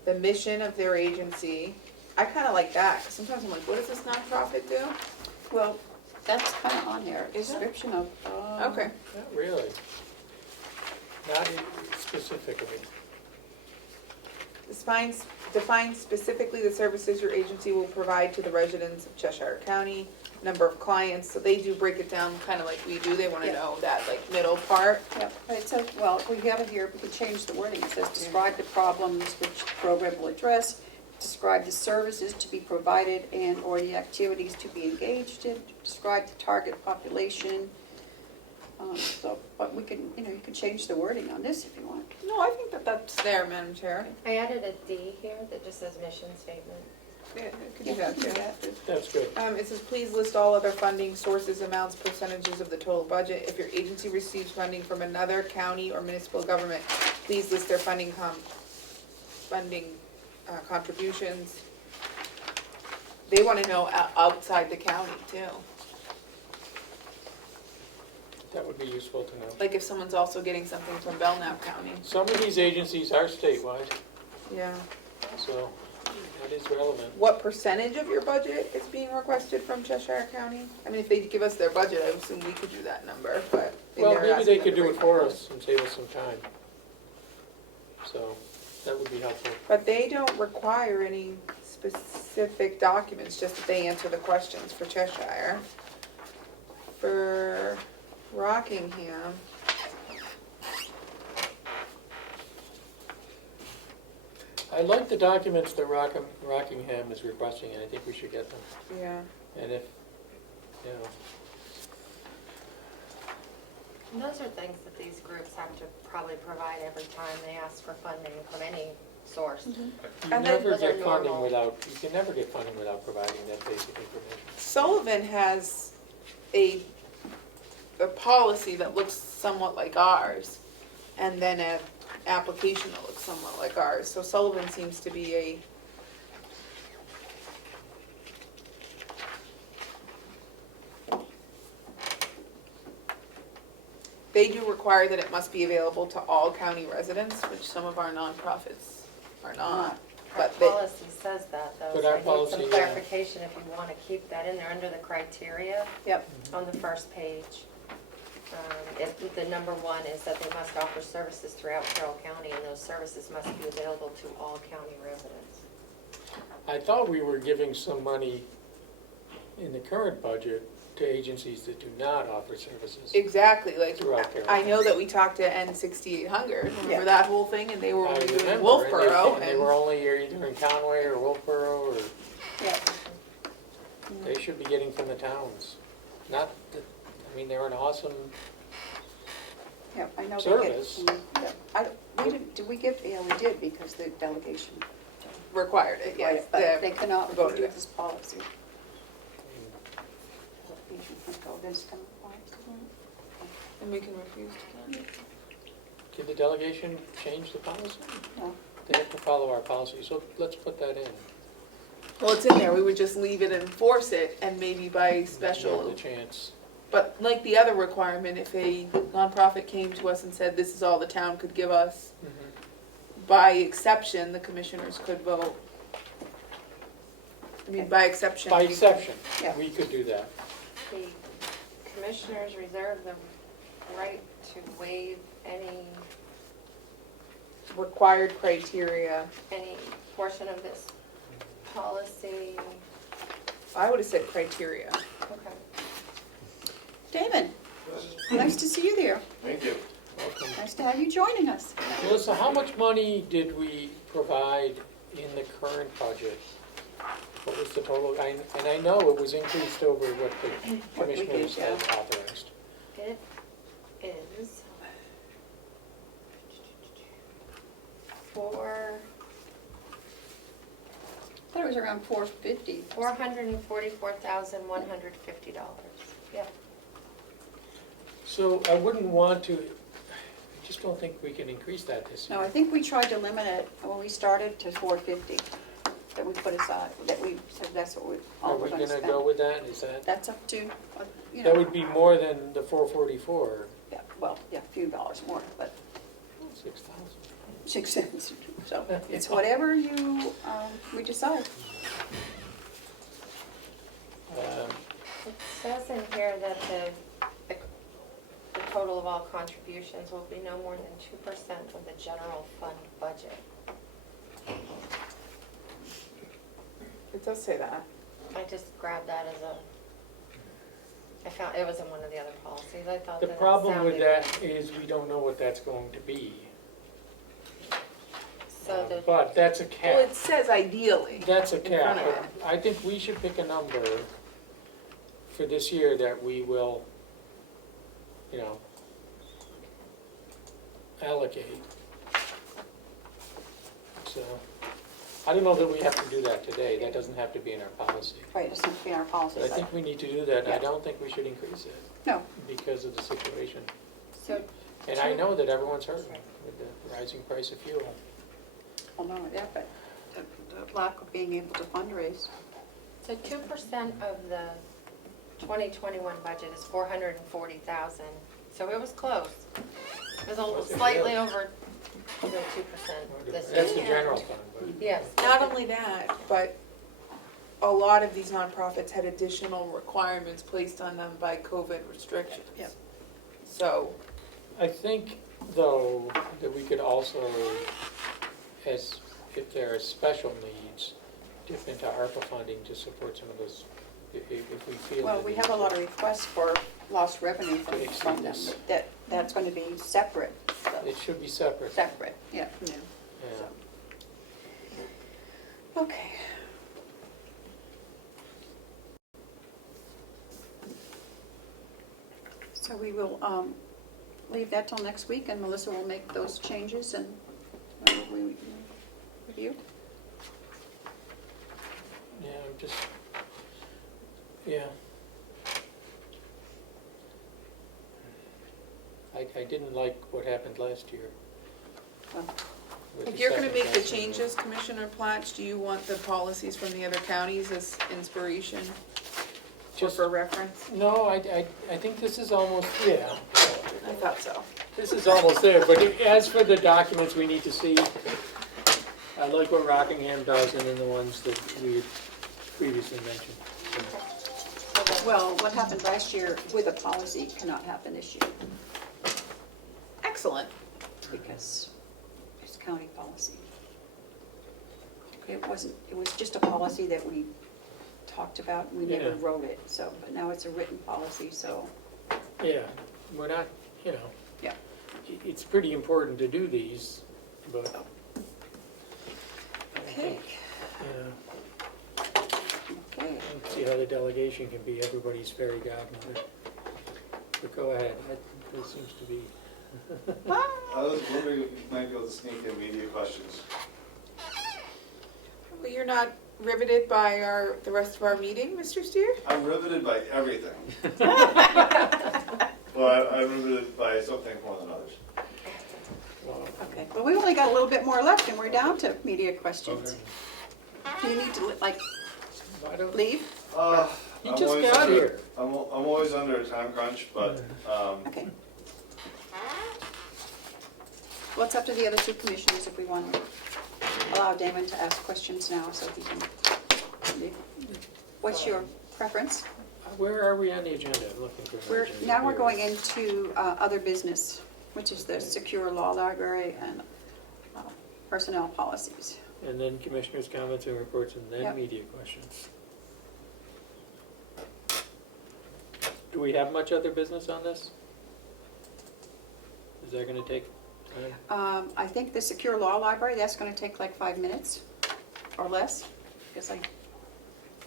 the mission of their agency. I kinda like that, 'cause sometimes I'm like, what does this nonprofit do? Well, that's kind of on there, Is it? description of. Okay. not really. Not specifically. Defines specifically the services your agency will provide to the residents of Cheshire County, number of clients, so they do break it down kinda like we do, they wanna Yeah. know that like middle part. Yep, it says, well, we have it here, we can change the wording. It says, describe the problems which the program will address, describe the services to be provided and/or the activities to be engaged in, describe the target population. So, but we can, you can change the wording on this if you want. No, I think that that's there, Madam Chair. I added a D here that just says mission statement. Yeah, it could do that too. That's good. It says, please list all other funding sources, amounts, percentages of the total budget. If your agency receives funding from another county or municipal government, please list their funding contributions. They wanna know outside the county too. That would be useful to know. Like if someone's also getting something from Belknap County. Some of these agencies are statewide, Yeah. so that is relevant. What percentage of your budget is being requested from Cheshire County? I mean, if they give us their budget, I assume we could do that number, but. Well, they're maybe asking they them could to do it break for down. us and save us some time. So, that would be helpful. But they don't require any specific documents, just that they answer the questions for Cheshire. For Rockingham, I like the documents that Rockingham is requesting, and I think we should get them. yeah, And if, you know, And those are things that these groups have to probably provide every time they ask for funding from any source. you And then never those are get funding normal. without, you can never get funding without providing that basic information. Sullivan has a policy that looks somewhat like ours, and then an application that looks somewhat like ours. So Sullivan seems to be a they do require that it must be available to all county residents, which some of our nonprofits are not. Our But they, policy says that though, But so our I need policy, some yeah. clarification if you want to keep that in there under the criteria Yep, on the first page. If the number one is that they must offer services throughout Carroll County and those services must be available to all county residents. I thought we were giving some money in the current budget to agencies that do not offer services exactly, like, throughout Carroll. I know that we talked to N6800, Yeah. remember that whole thing, and they were I only doing remember, Wolfboro, and they and were only either in Conway or Wolfboro, or yep. they should be getting from the towns. Not that, I mean, they're an awesome, Yep, I know. Service. We did we give, yeah, we did because the delegation. required it, yes. But they cannot voted do it. this policy. Go against them. And we can refuse to. did the delegation change the policy? No. They have to follow our policy, so let's put that in. Well, it's in there, we would just leave it and enforce it, and maybe by Give special, the chance. but like the other requirement, if a nonprofit came to us and said, this is all the town could give us, by exception, the commissioners could vote. I mean, by exception. By we- exception, Yeah. we could do that. The commissioners reserve the right to waive any Required criteria. portion of this policy. I would have said criteria. Okay. David, nice to see you there. Thank you. Welcome. Nice to have you joining us. Melissa, how much money did we provide in the current budget? What was the total? And I know it was increased over what the What we did, commissioners had yeah. authorized. It is I thought it was around 450. $444,150. Yep. So I wouldn't want to, I just don't think we can increase that this year. No, I think we tried to limit it when we started to 450. that we put aside, that we said that's what we, Are all we we're gonna gonna spend. go with that? Is that, That's up to, you that know, would be more than the 444, yeah, well, yeah, a few dollars more, but 6,000. 6 cents. So it's whatever you, we decide. It says in here that the total of all contributions will be no more than 2% of the general fund budget. It does say that. I just grabbed that as a, I found, it was in one of the other policies, I thought The that it problem with sounded that good. is we don't know what that's going to be. So the, But that's a Well, cap. it says ideally. That's a in cap, front of but I think we should pick a number for this year that we will, you know, allocate. So, I don't know that we have to do that today, that doesn't have to be in our policy. Right, it's not in our policy, But I but, think we need to do that, and I Yeah. don't think we should increase it no, because of the situation. so And I know that everyone's hurting with the rising price of fuel. well, no, yeah, but the lack of being able to fundraise. So 2% of the 2021 budget is 440,000, so it was close. It was Was it slightly really? over the 2% this That's the year. general fund, but. Yes. Not only that, but a lot of these nonprofits had additional requirements placed on them by COVID restrictions. Yep. So, I think, though, that we could also, as, if there are special needs, dip into ARPA funding to support some of those, if we feel. Well, the we need have a lot to. of requests for lost revenue from Exceed them, this. that's going to be separate, so, It should be separate. separate, yeah. yeah. Yeah. Okay. So we will leave that till next week, and Melissa will make those changes, and we review. Yeah, I'm just, yeah. I didn't like what happened last year. Oh. with If the you're gonna second make the class and changes, Commissioner Platch, do you want the policies from the other counties as inspiration or Just- for reference? No, I think this is almost, yeah, I thought so. this is almost there, but as for the documents we need to see, I like what Rockingham does and then the ones that we had previously mentioned. Well, what happened last year with a policy cannot happen this year, Excellent. because it's county policy. It wasn't, it was just a policy that we talked about, we never Yeah. wrote it, so, but now it's a written policy, so, Yeah, we're not, you know. Yeah. It's pretty important to do these, but. I okay, think, Yeah, okay. I don't see how the delegation can be everybody's fairy godmother. But go ahead, there seems to be. I was wondering if you might be able to sneak in media questions. Well, you're not riveted by the rest of our meeting, Mr. Steer? I'm riveted by everything. Well, I'm riveted by some things more than others. Okay, well, we only got a little bit more left, and we're down to media questions. Do you need to, like, Why don't, leave? You I'm just always got under- here. I'm always under a time crunch, but, Okay. Well, it's up to the other two commissioners if we want to allow Damon to ask questions now, so he can leave. What's your preference? Where are we on the agenda? I'm looking for an agenda. Now we're Here. going into other business, which is the secure law library and personnel policies. And then commissioners' comments and reports, and then Yep. media questions. Do we have much other business on this? Is that gonna take time? I think the secure law library, that's going to take like 5 minutes or less, because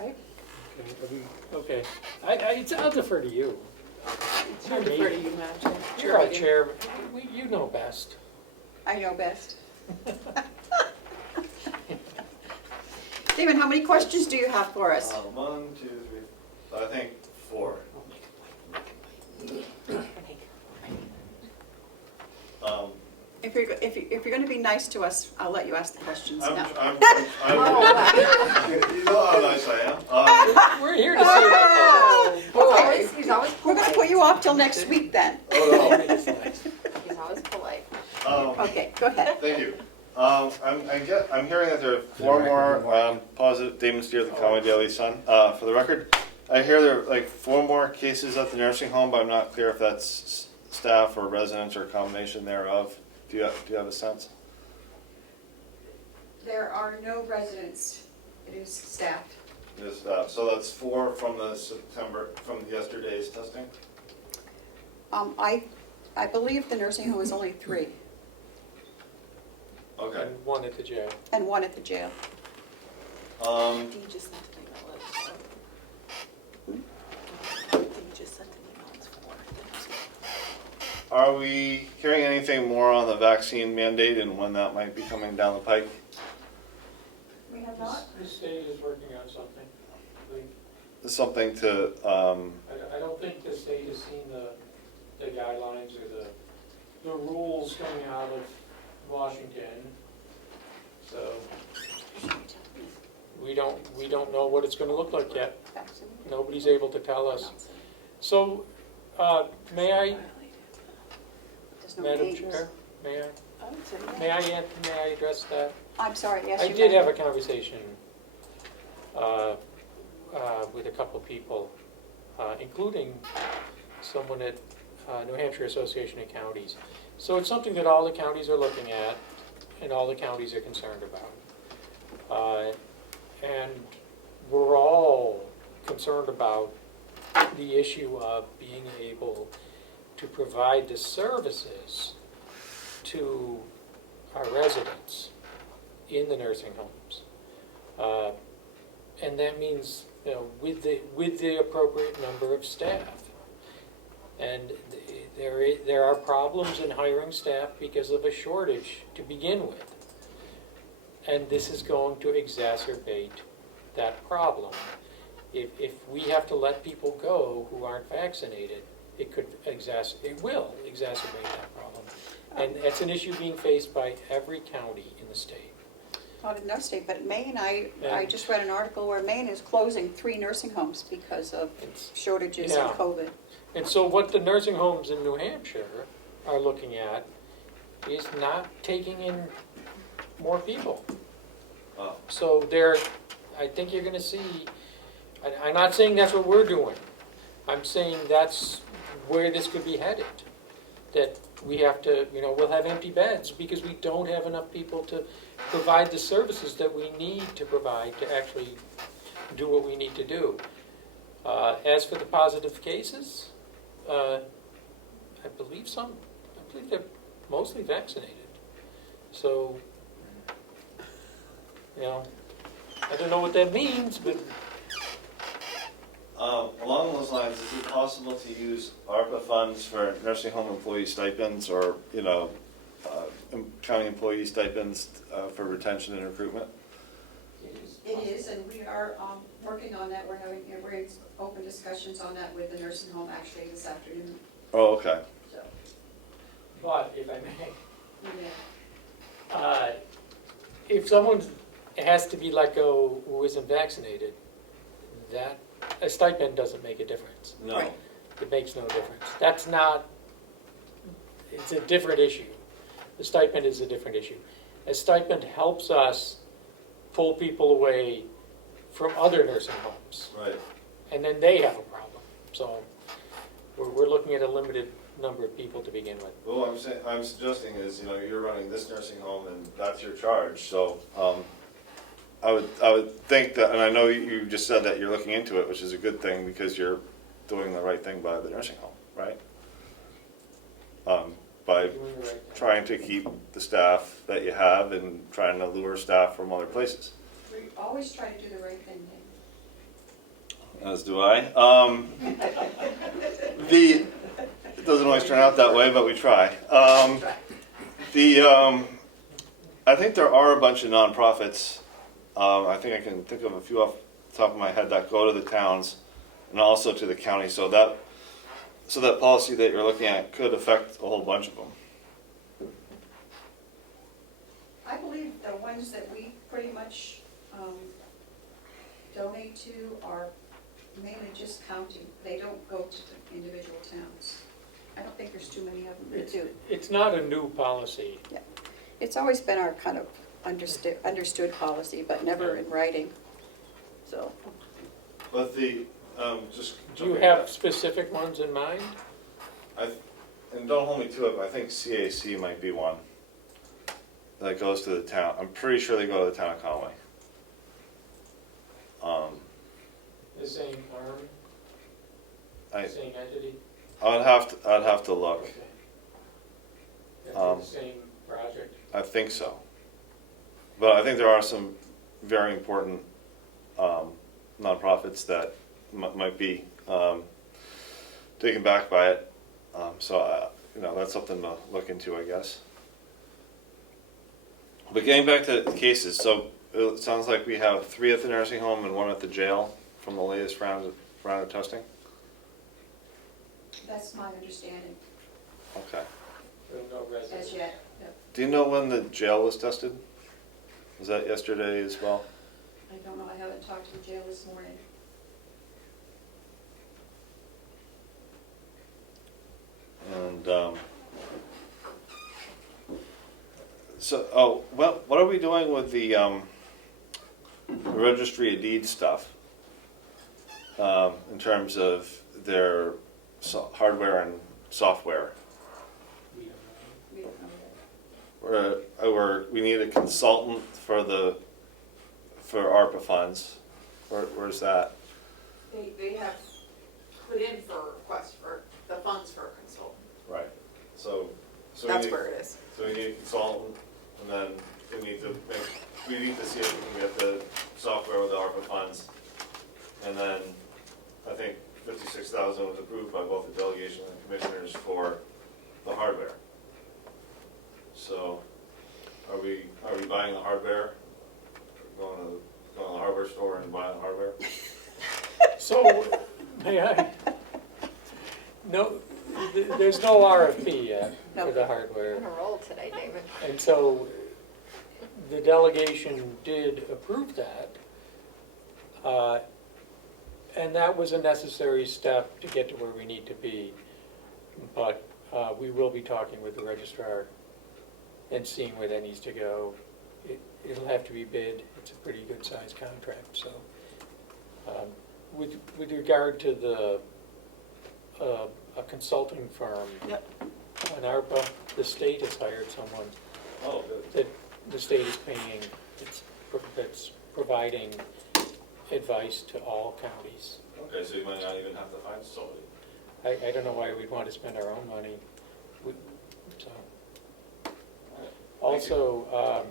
right? Okay, I'll defer to you. I'll defer to you, Madam Chair. You're our chair, you know best. I know best. Damon, how many questions do you have for us? 1, 2, 3, I think 4. If you're gonna be nice to us, I'll let you ask the questions now. You know how nice I am. We're here to see Okay. He's always We're gonna polite. put you off till next week then. Oh, He's always polite. no. Okay, go ahead. Thank you. I'm hearing that there are 4 more positive, Damon Steer, the Comeau Daily Sun. For the record, I hear there are like 4 more cases at the nursing home, but I'm not clear if that's staff or residents or a combination thereof. Do you have a sense? There are no residents. It is staffed. Yes, so that's 4 from from yesterday's testing? I believe the nursing home is only 3 Okay. And one at the jail. and 1 at the jail. Dee just sent an email. Dee just sent an email. It's 4. Are we hearing anything more on the vaccine mandate and when that might be coming down the pike? We have not? The state is working on something. Something to, I don't think the state has seen the guidelines or the rules coming out of Washington. So we don't know what it's going to look like yet. Nobody's able to tell us. So may I, There's no Madam names. Chair, may I? I would say May I address that? I'm sorry, yes, I you did may. have a conversation with a couple of people, including someone at New Hampshire Association of Counties. So it's something that all the counties are looking at and all the counties are concerned about. And we're all concerned about the issue of being able to provide the services to our residents in the nursing homes. And that means, you know, with the appropriate number of staff. And there are problems in hiring staff because of a shortage to begin with. And this is going to exacerbate that problem. If we have to let people go who aren't vaccinated, it will exacerbate that problem. And it's an issue being faced by every county in the state. Not in no state, but Maine, I Yeah. just read an article where Maine is closing 3 nursing homes because of It's- shortages Yeah. and COVID. And so what the nursing homes in New Hampshire are looking at is not taking in more people. oh, So I think you're gonna see, I'm not saying that's what we're doing. I'm saying that's where this could be headed. That we have to, we'll have empty beds because we don't have enough people to provide the services that we need to provide to actually do what we need to do. As for the positive cases, I believe they're mostly vaccinated. So, I don't know what that means, but along those lines, is it possible to use ARPA funds for nursing home employee stipends or, county employee stipends for retention and recruitment? It is, and we are working on that. We're in open discussions on that with the nursing home actually this afternoon. Oh, okay. So, but if I may, yeah. if someone has to be let go who isn't vaccinated, that a stipend doesn't make a difference. No. Right. It makes no difference. It's a different issue. The stipend is a different issue. A stipend helps us pull people away from other nursing homes, Right. and then they have a problem. So we're looking at a limited number of people to begin with. Well, I'm suggesting is, you're running this nursing home and that's your charge, so, I would think that, and I know you just said that you're looking into it, which is a good thing because you're doing the right thing by the nursing home, right? By Doing the right thing. trying to keep the staff that you have and trying to lure staff from other places. We always try to do the right thing, Dave. As do I. It doesn't always turn out that way, but we try. I think there are a bunch of nonprofits. I think I can think of a few off the top of my head that go to the towns and also to the county. So that policy that you're looking at could affect a whole bunch of them. the ones that we pretty much donate to are mainly just county. They don't go to the individual towns. I don't think there's too many of them that do. It's not a new policy. It's always been our kind of understood policy, but never in writing, so. But the, just. Do you have specific ones in mind? And don't hold me to it, but I think CAC might be one that goes to the town. I'm pretty sure they go to the town of Conway. The same arm, same entity? I'd have to look. Okay. That's the same project? I think so. But I think there are some very important nonprofits that might be taken back by it. So that's something to look into, I guess. But getting back to the cases, so it sounds like we have 3 at the nursing home and 1 at the jail from the latest round of testing. That's my understanding, Okay. No residents? as yet. Yep. Do you know when the jail was tested? Was that yesterday as well? I don't know, I haven't talked to the jail this morning. And what are we doing with the registry of deeds stuff in terms of their hardware and software? We don't know. We need a consultant for ARPA funds. Where's that? They have put in for a request for the funds for a consultant. Right. So That's where it is. So we need a consultant, and then we need to see if we can get the software with the ARPA funds. And then I think $56,000 was approved by both the delegation and the commissioners for the hardware. So are we buying the hardware? Going to the hardware store and buying the hardware? So, may I? No, there's no RFP yet for the hardware. We're on a roll today, David. And so the delegation did approve that. And that was a necessary step to get to where we need to be. But we will be talking with the registrar and seeing where that needs to go. It'll have to be bid. It's a pretty good sized contract. So with regard to the a consulting firm, on ARPA, the state has hired someone Oh, good. that the state is paying, that's providing advice to all counties. Okay, so you might not even have to find somebody. I don't know why we'd want to spend our own money. So. Also,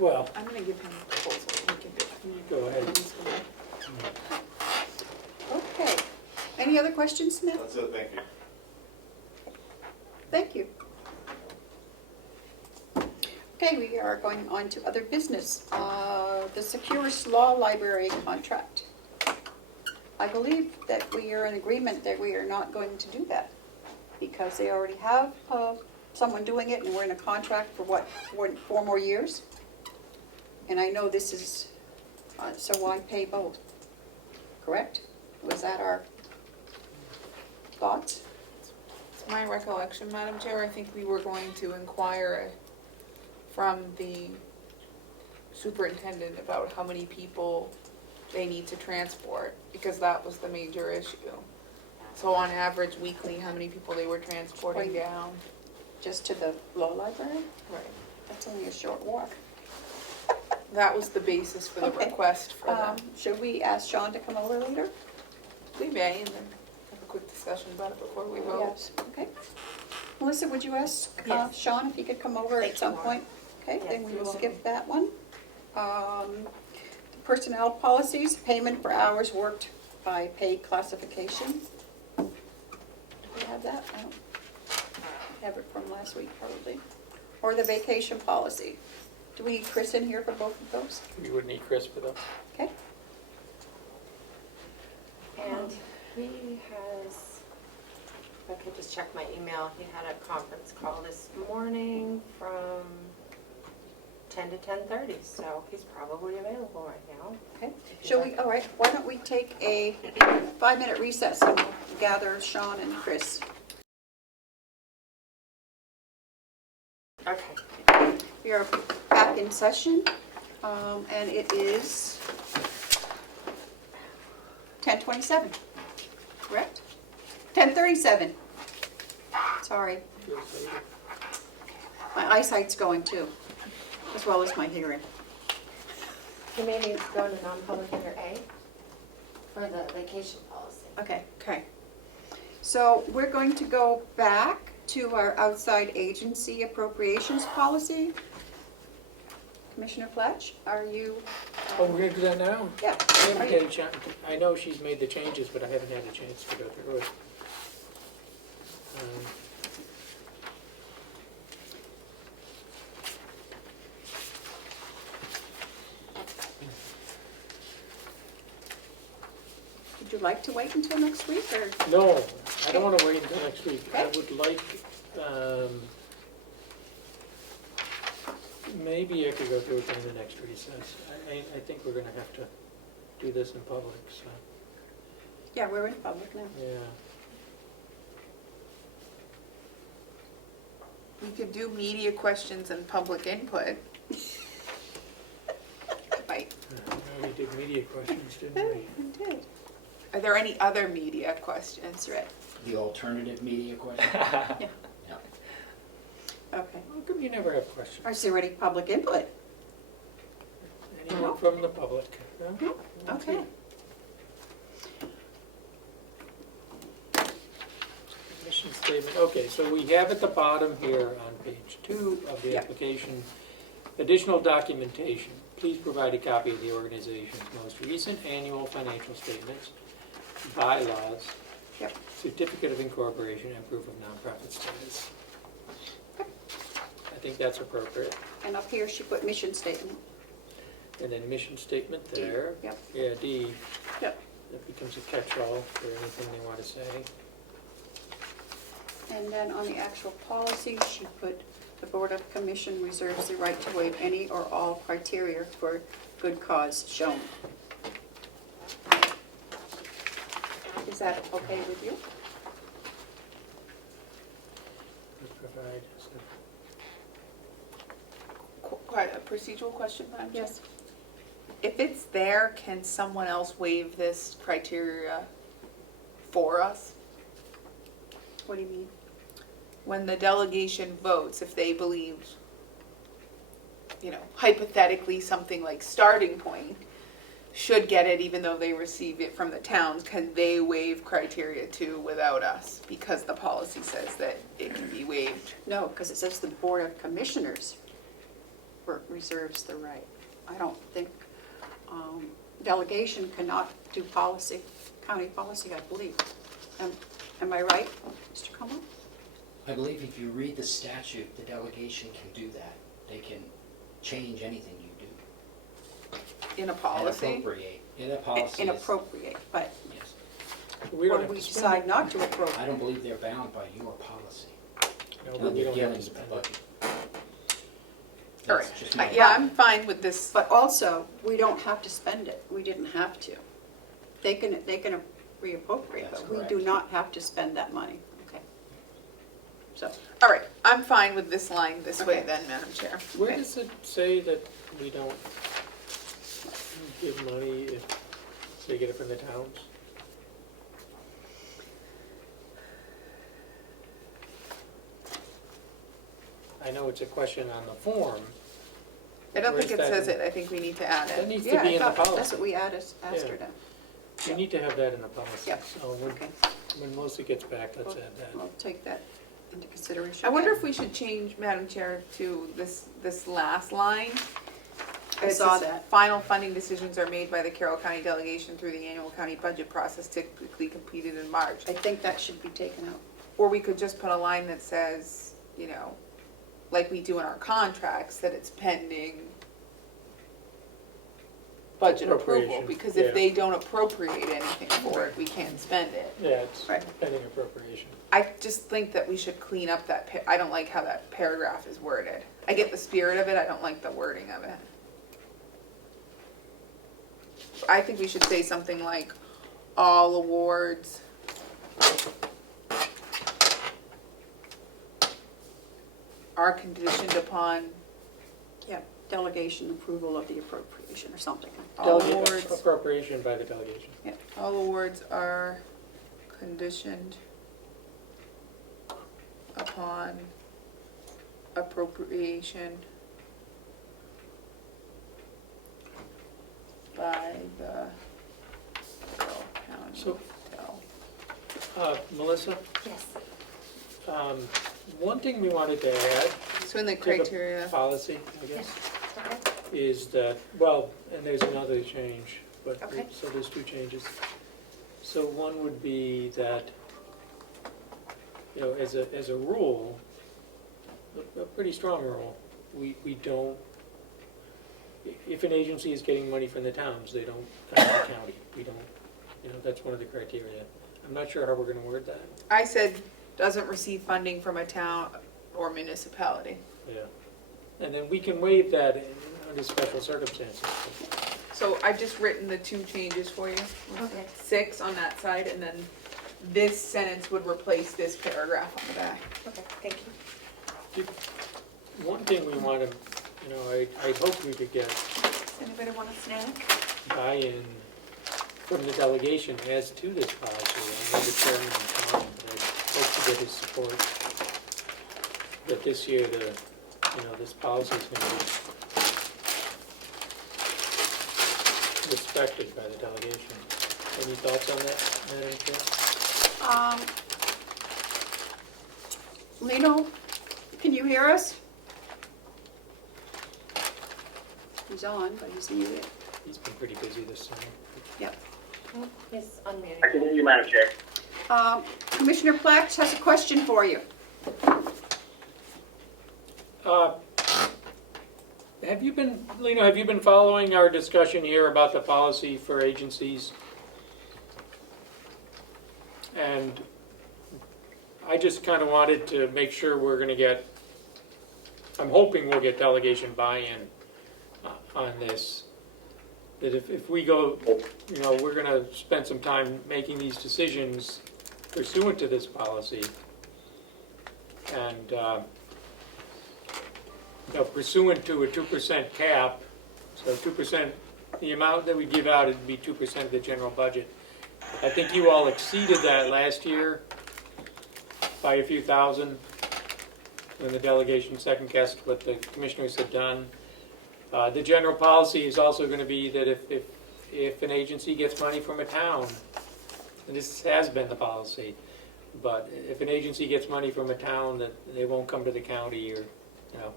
well, I'm gonna give him a proposal. go ahead. Okay. Any other questions, Smith? That's it, thank you. Thank you. Okay, we are going on to other business. The Securus Law Library contract. I believe that we are in agreement that we are not going to do that because they already have someone doing it and we're in a contract for what, 4 more years? And I know this is, so why pay both? Correct? Was that our thoughts? It's my recollection, Madam Chair, I think we were going to inquire from the superintendent about how many people they need to transport, because that was the major issue. So on average, weekly, how many people they were transporting down. Just to the law library? Right. That's only a short walk. That was the basis for the Okay. request for them. Should we ask Sean to come over later? We may, and then have a quick discussion about it before we vote. Yes. Okay. Melissa, would you ask Yes. Sean if he could come over Thank at some you, point? Okay, Yes, then we you're will welcome. skip that one. The personnel policies, payment for hours worked by pay classification. Do we have that? I don't have it from last week, probably. Or the vacation policy. Do we need Chris in here for both of those? We would need Chris for those. Okay. And he has If I could just check my email, he had a conference call this morning from 10 to 10:30, so he's probably available right now. Okay, shall we, all right, why don't we take a 5-minute recess and we'll gather Sean and Chris. Okay. We are back in session, and it is 10:27, correct? 10:37. Sorry. My eyesight's going too, as well as my hearing. He may need to go into non-public under A for the vacation policy. Okay, Okay. so we're going to go back to our outside agency appropriations policy. Commissioner Fletch, are you? Oh, we're gonna do that now? Yeah. I haven't had a chance, I know she's made the changes, but I haven't had a chance to go through it. Would you like to wait until next week, or? No, I don't wanna wait until next week. I Okay. would like, maybe I could go through it during the next recess. I think we're gonna have to do this in public, so, Yeah, we're in public now. yeah. We could do media questions and public input. Right. We did media questions, didn't we? We did. Are there any other media questions? That's right. The alternative media question? Yeah. Yeah. Okay. How come you never have questions? Is there any public input? Anyone from the public? No? Okay. Mission statement, okay, so we have at the bottom here on page 2 of the Yeah. application, additional documentation. Please provide a copy of the organization's most recent annual financial statements, bylaws, Yep. certificate of incorporation, and proof of nonprofit status. I think that's appropriate. And up here, she put mission statement. And then mission statement D. there. Yep. Yeah, D. Yep. That becomes a catch-all for anything they want to say. And then on the actual policy, she put, the Board of Commission reserves the right to waive any or all criteria for good cause shown. Is that okay with you? Please provide. Quite a procedural question, Madam Chair? Yes. If it's there, can someone else waive this criteria for us? What do you mean? When the delegation votes, if they believe, hypothetically, something like Starting Point should get it even though they receive it from the towns, can they waive criteria too without us? Because the policy says that it can be waived. No, because it says the Board of Commissioners reserves the right. I don't think, delegation cannot do policy, county policy, I believe. Am I right, Mr. Comeau? I believe if you read the statute, the delegation can do that. They can change anything you do. In a And policy? appropriate. Yeah, that policy is. Inappropriate, but, Yes. We don't or have we to spend decide it. not to appropriate. I don't believe they're bound by your policy. No, when but we you're don't have dealing to with the spend budget. it. All That's right. just my- Yeah, I'm fine with this. But also, we don't have to spend it. We didn't have to. They can reappropriate, That's but we do correct. not have to spend that money. Okay. So, All right, I'm fine with this line this way Okay. then, Madam Chair. Where Okay. does it say that we don't give money if they get it from the towns? I know it's a question on the form. I don't think Where's it that says in- it, I think we need to add That it. needs to yeah, be I in the thought that's policy. what we asked her Yeah. to. We need to have that in the policy. Yeah. So Okay. when Melissa gets back, let's add that. We'll take that into consideration. I wonder if we should change, Madam Chair, to this last line. I It saw says, that. Final funding decisions are made by the Carroll County delegation through the annual county budget process typically completed in March. I think that should be taken out. Or we could just put a line that says, like we do in our contracts, that it's pending budget approval, Appropriation, because yeah. if they don't appropriate anything for it, we can't spend it. Yeah, it's Right. pending appropriation. I just think that we should clean up that, I don't like how that paragraph is worded. I get the spirit of it, I don't like the wording of it. I think we should say something like, all awards are conditioned upon Yeah, delegation approval of the appropriation or something. all Delegate- awards. Appropriation by the delegation. Yeah, all awards are conditioned upon appropriation by the Carroll County So- Del. Melissa, Yes. one thing we wanted to add So in the to the criteria, policy, I guess, Okay. is that, well, and there's another change, but, Okay. so there's two changes. So one would be that, you know, as a rule, a pretty strong rule, we don't, if an agency is getting money from the towns, they don't come to the county. We don't, you know, that's one of the criteria. I'm not sure how we're gonna word that. I said, doesn't receive funding from a town or municipality. Yeah. And then we can waive that under special circumstances. So I've just written the two changes for you. Okay. 6 on that side, and then this sentence would replace this paragraph on the back. Okay, thank you. One thing we want to, you know, I hope we could get Does anybody want a snack? buy-in from the delegation as to this policy. I know the chairman is fine, but I hope to get his support that this year this policy is going to be respected by the delegation. Any thoughts on that, Madam Chair? Lino, can you hear us? He's on, but he's muted. He's been pretty busy this summer. Yep. He's unmuted. I can hear you, Madam Chair. Commissioner Plax has a question for you. Lino, have you been following our discussion here about the policy for agencies? And I just kind of wanted to make sure we're going to get, I'm hoping we'll get delegation buy-in on this. That if we go, you know, we're going to spend some time making these decisions pursuant to this policy. And, pursuant to a 2% cap, so 2%, the amount that we give out would be 2% of the general budget. I think you all exceeded that last year by a few thousand when the delegation second guessed what the commissioners had done. The general policy is also going to be that if an agency gets money from a town, and this has been the policy, but if an agency gets money from a town, that they won't come to the county, or, you know,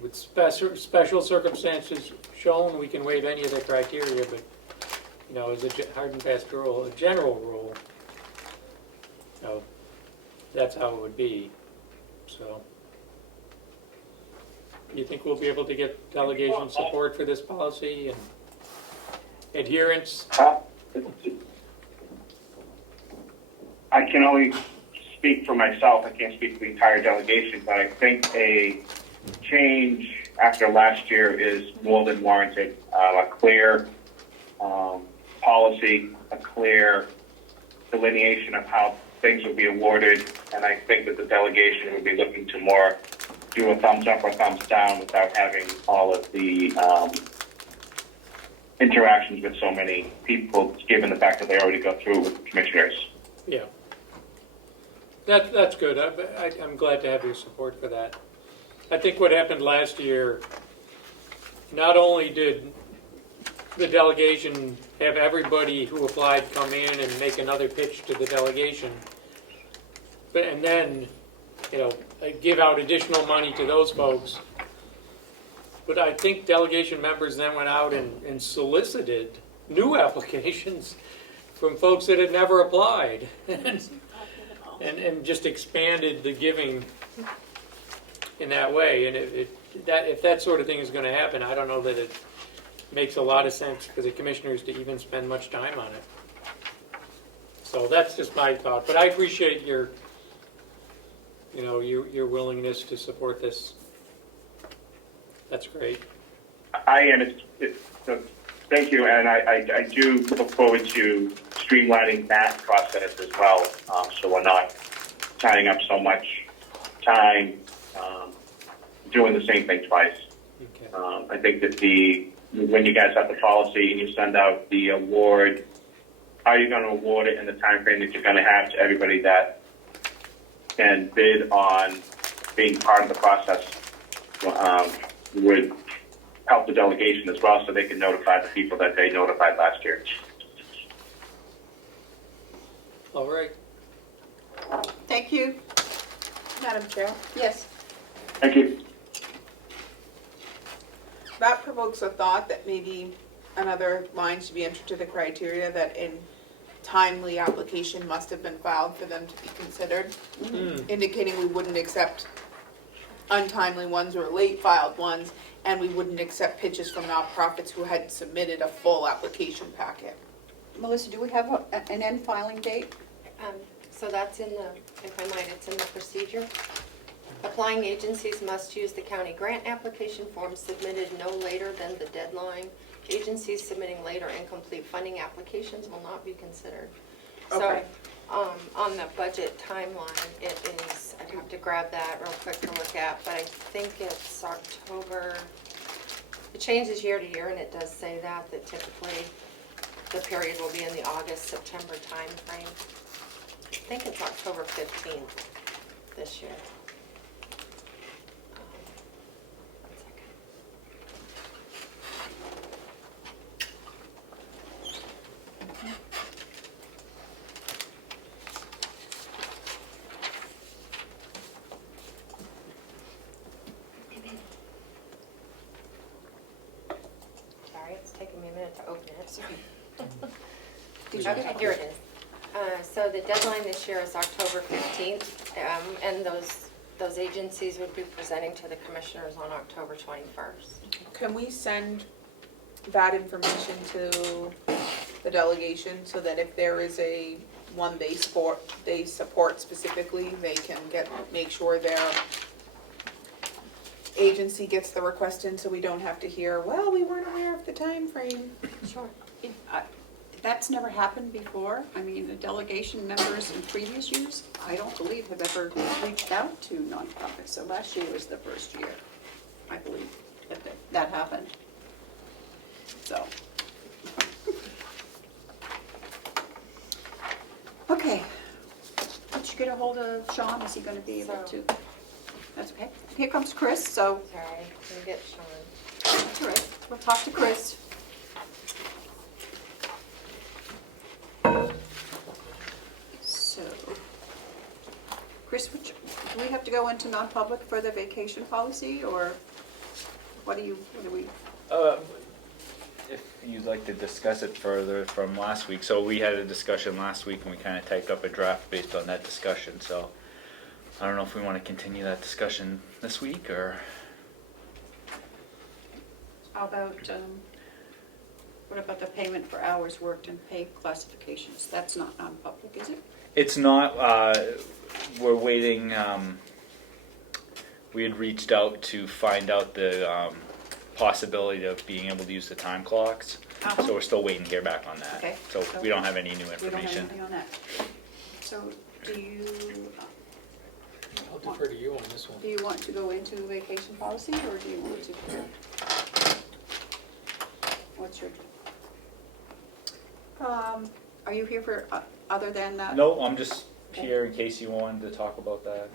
with special circumstances shown, we can waive any of the criteria, but, you know, as a hard and fast rule, a general rule, you know, that's how it would be. So, you think we'll be able to get delegation support for this policy and adherence? I can only speak for myself. I can't speak for the entire delegation, but I think a change after last year is more than warranted. A clear policy, a clear delineation of how things will be awarded, and I think that the delegation would be looking to more do a thumbs up or thumbs down without having all of the interactions with so many people, given the fact that they already go through with the commissioners. Yeah. That's good. I'm glad to have your support for that. I think what happened last year, not only did the delegation have everybody who applied come in and make another pitch to the delegation, and then, you know, give out additional money to those folks. But I think delegation members then went out and solicited new applications from folks that had never applied, and just expanded the giving in that way. And if that sort of thing is going to happen, I don't know that makes a lot of sense for the commissioners to even spend much time on it. So that's just my thought, but I appreciate your willingness to support this. That's great. I am. So thank you, and I do look forward to streamlining that process as well, so we're not tying up so much time doing the same thing twice. Okay. I think that when you guys have the policy and you send out the award, how are you going to award it in the time frame that you're going to have to everybody that can bid on being part of the process would help the delegation as well, so they can notify the people that they notified last year. All right. Thank you. Madam Chair, Yes. Thank you. that provokes a thought that maybe another line should be entered to the criteria that in timely application must have been filed for them to be considered, indicating we wouldn't accept untimely ones or late filed ones, and we wouldn't accept pitches from nonprofits who had submitted a full application packet. Melissa, do we have an end filing date? So that's in the, if I might, it's in the procedure. Applying agencies must use the county grant application form submitted no later than the deadline. Agencies submitting late or incomplete funding applications will not be considered. Okay. So, on the budget timeline, it is, I'd have to grab that real quick to look at, but I think it's October. It changes year to year, and it does say that typically the period will be in the August, September timeframe. I think it's October 15th this year. One second. Sorry, it's taking me a minute to open it. Okay, here it is. So the deadline this year is October 15th, and those agencies would be presenting to the commissioners on October 21st. Can we send that information to the delegation so that if there is a one they support specifically, they can make sure their agency gets the request in, so we don't have to hear, well, we weren't aware of the time frame. Sure. That's never happened before. I mean, the delegation members in previous years, I don't believe have ever reached out to nonprofits. So last year was the first year, I believe, that happened. So. Okay. Did you get a hold of Sean? Is he going to be able to? That's okay. Here comes Chris, so. Sorry, let me get Sean. That's all right. We'll talk to Chris. So, Chris, do we have to go into non-public for the vacation policy, or what do we? If you'd like to discuss it further from last week, so we had a discussion last week and we kind of typed up a draft based on that discussion, so I don't know if we want to continue that discussion this week or... How about, what about the payment for hours worked and pay classifications? That's not non-public, is it? It's not, we're waiting, we had reached out to find out the possibility of being able to use the time clocks, so we're still waiting to hear back on that. Okay. So we don't have any new We don't have information. anything on that. So, do you I'll defer to you on this one. want to go into vacation policy, or do you want to? What's your? Are you here for other than that? No, I'm just here in case you wanted to talk about that.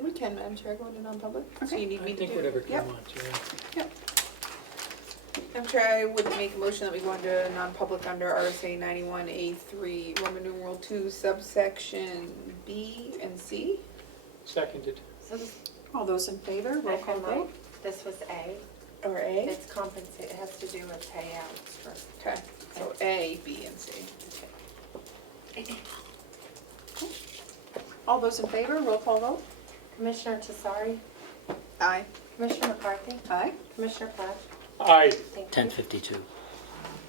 We can, Madam Chair, go into non-public? So Okay. you need me I to think do? whatever Yep. you want, yeah. Yep. Madam Chair, I would make a motion that we go into non-public under RSA 91A3, Roman numeral 2, subsection B and C. Seconded. So this, All those in favor, roll if I call vote. might, this was A. Or A? It's compensate, it has to do with payouts for. Okay, so A, B, and C. All those in favor, roll call vote. Commissioner Tesari, Aye. Commissioner McCarthy? Aye. Commissioner Platt? Aye. Thank you. 10:52.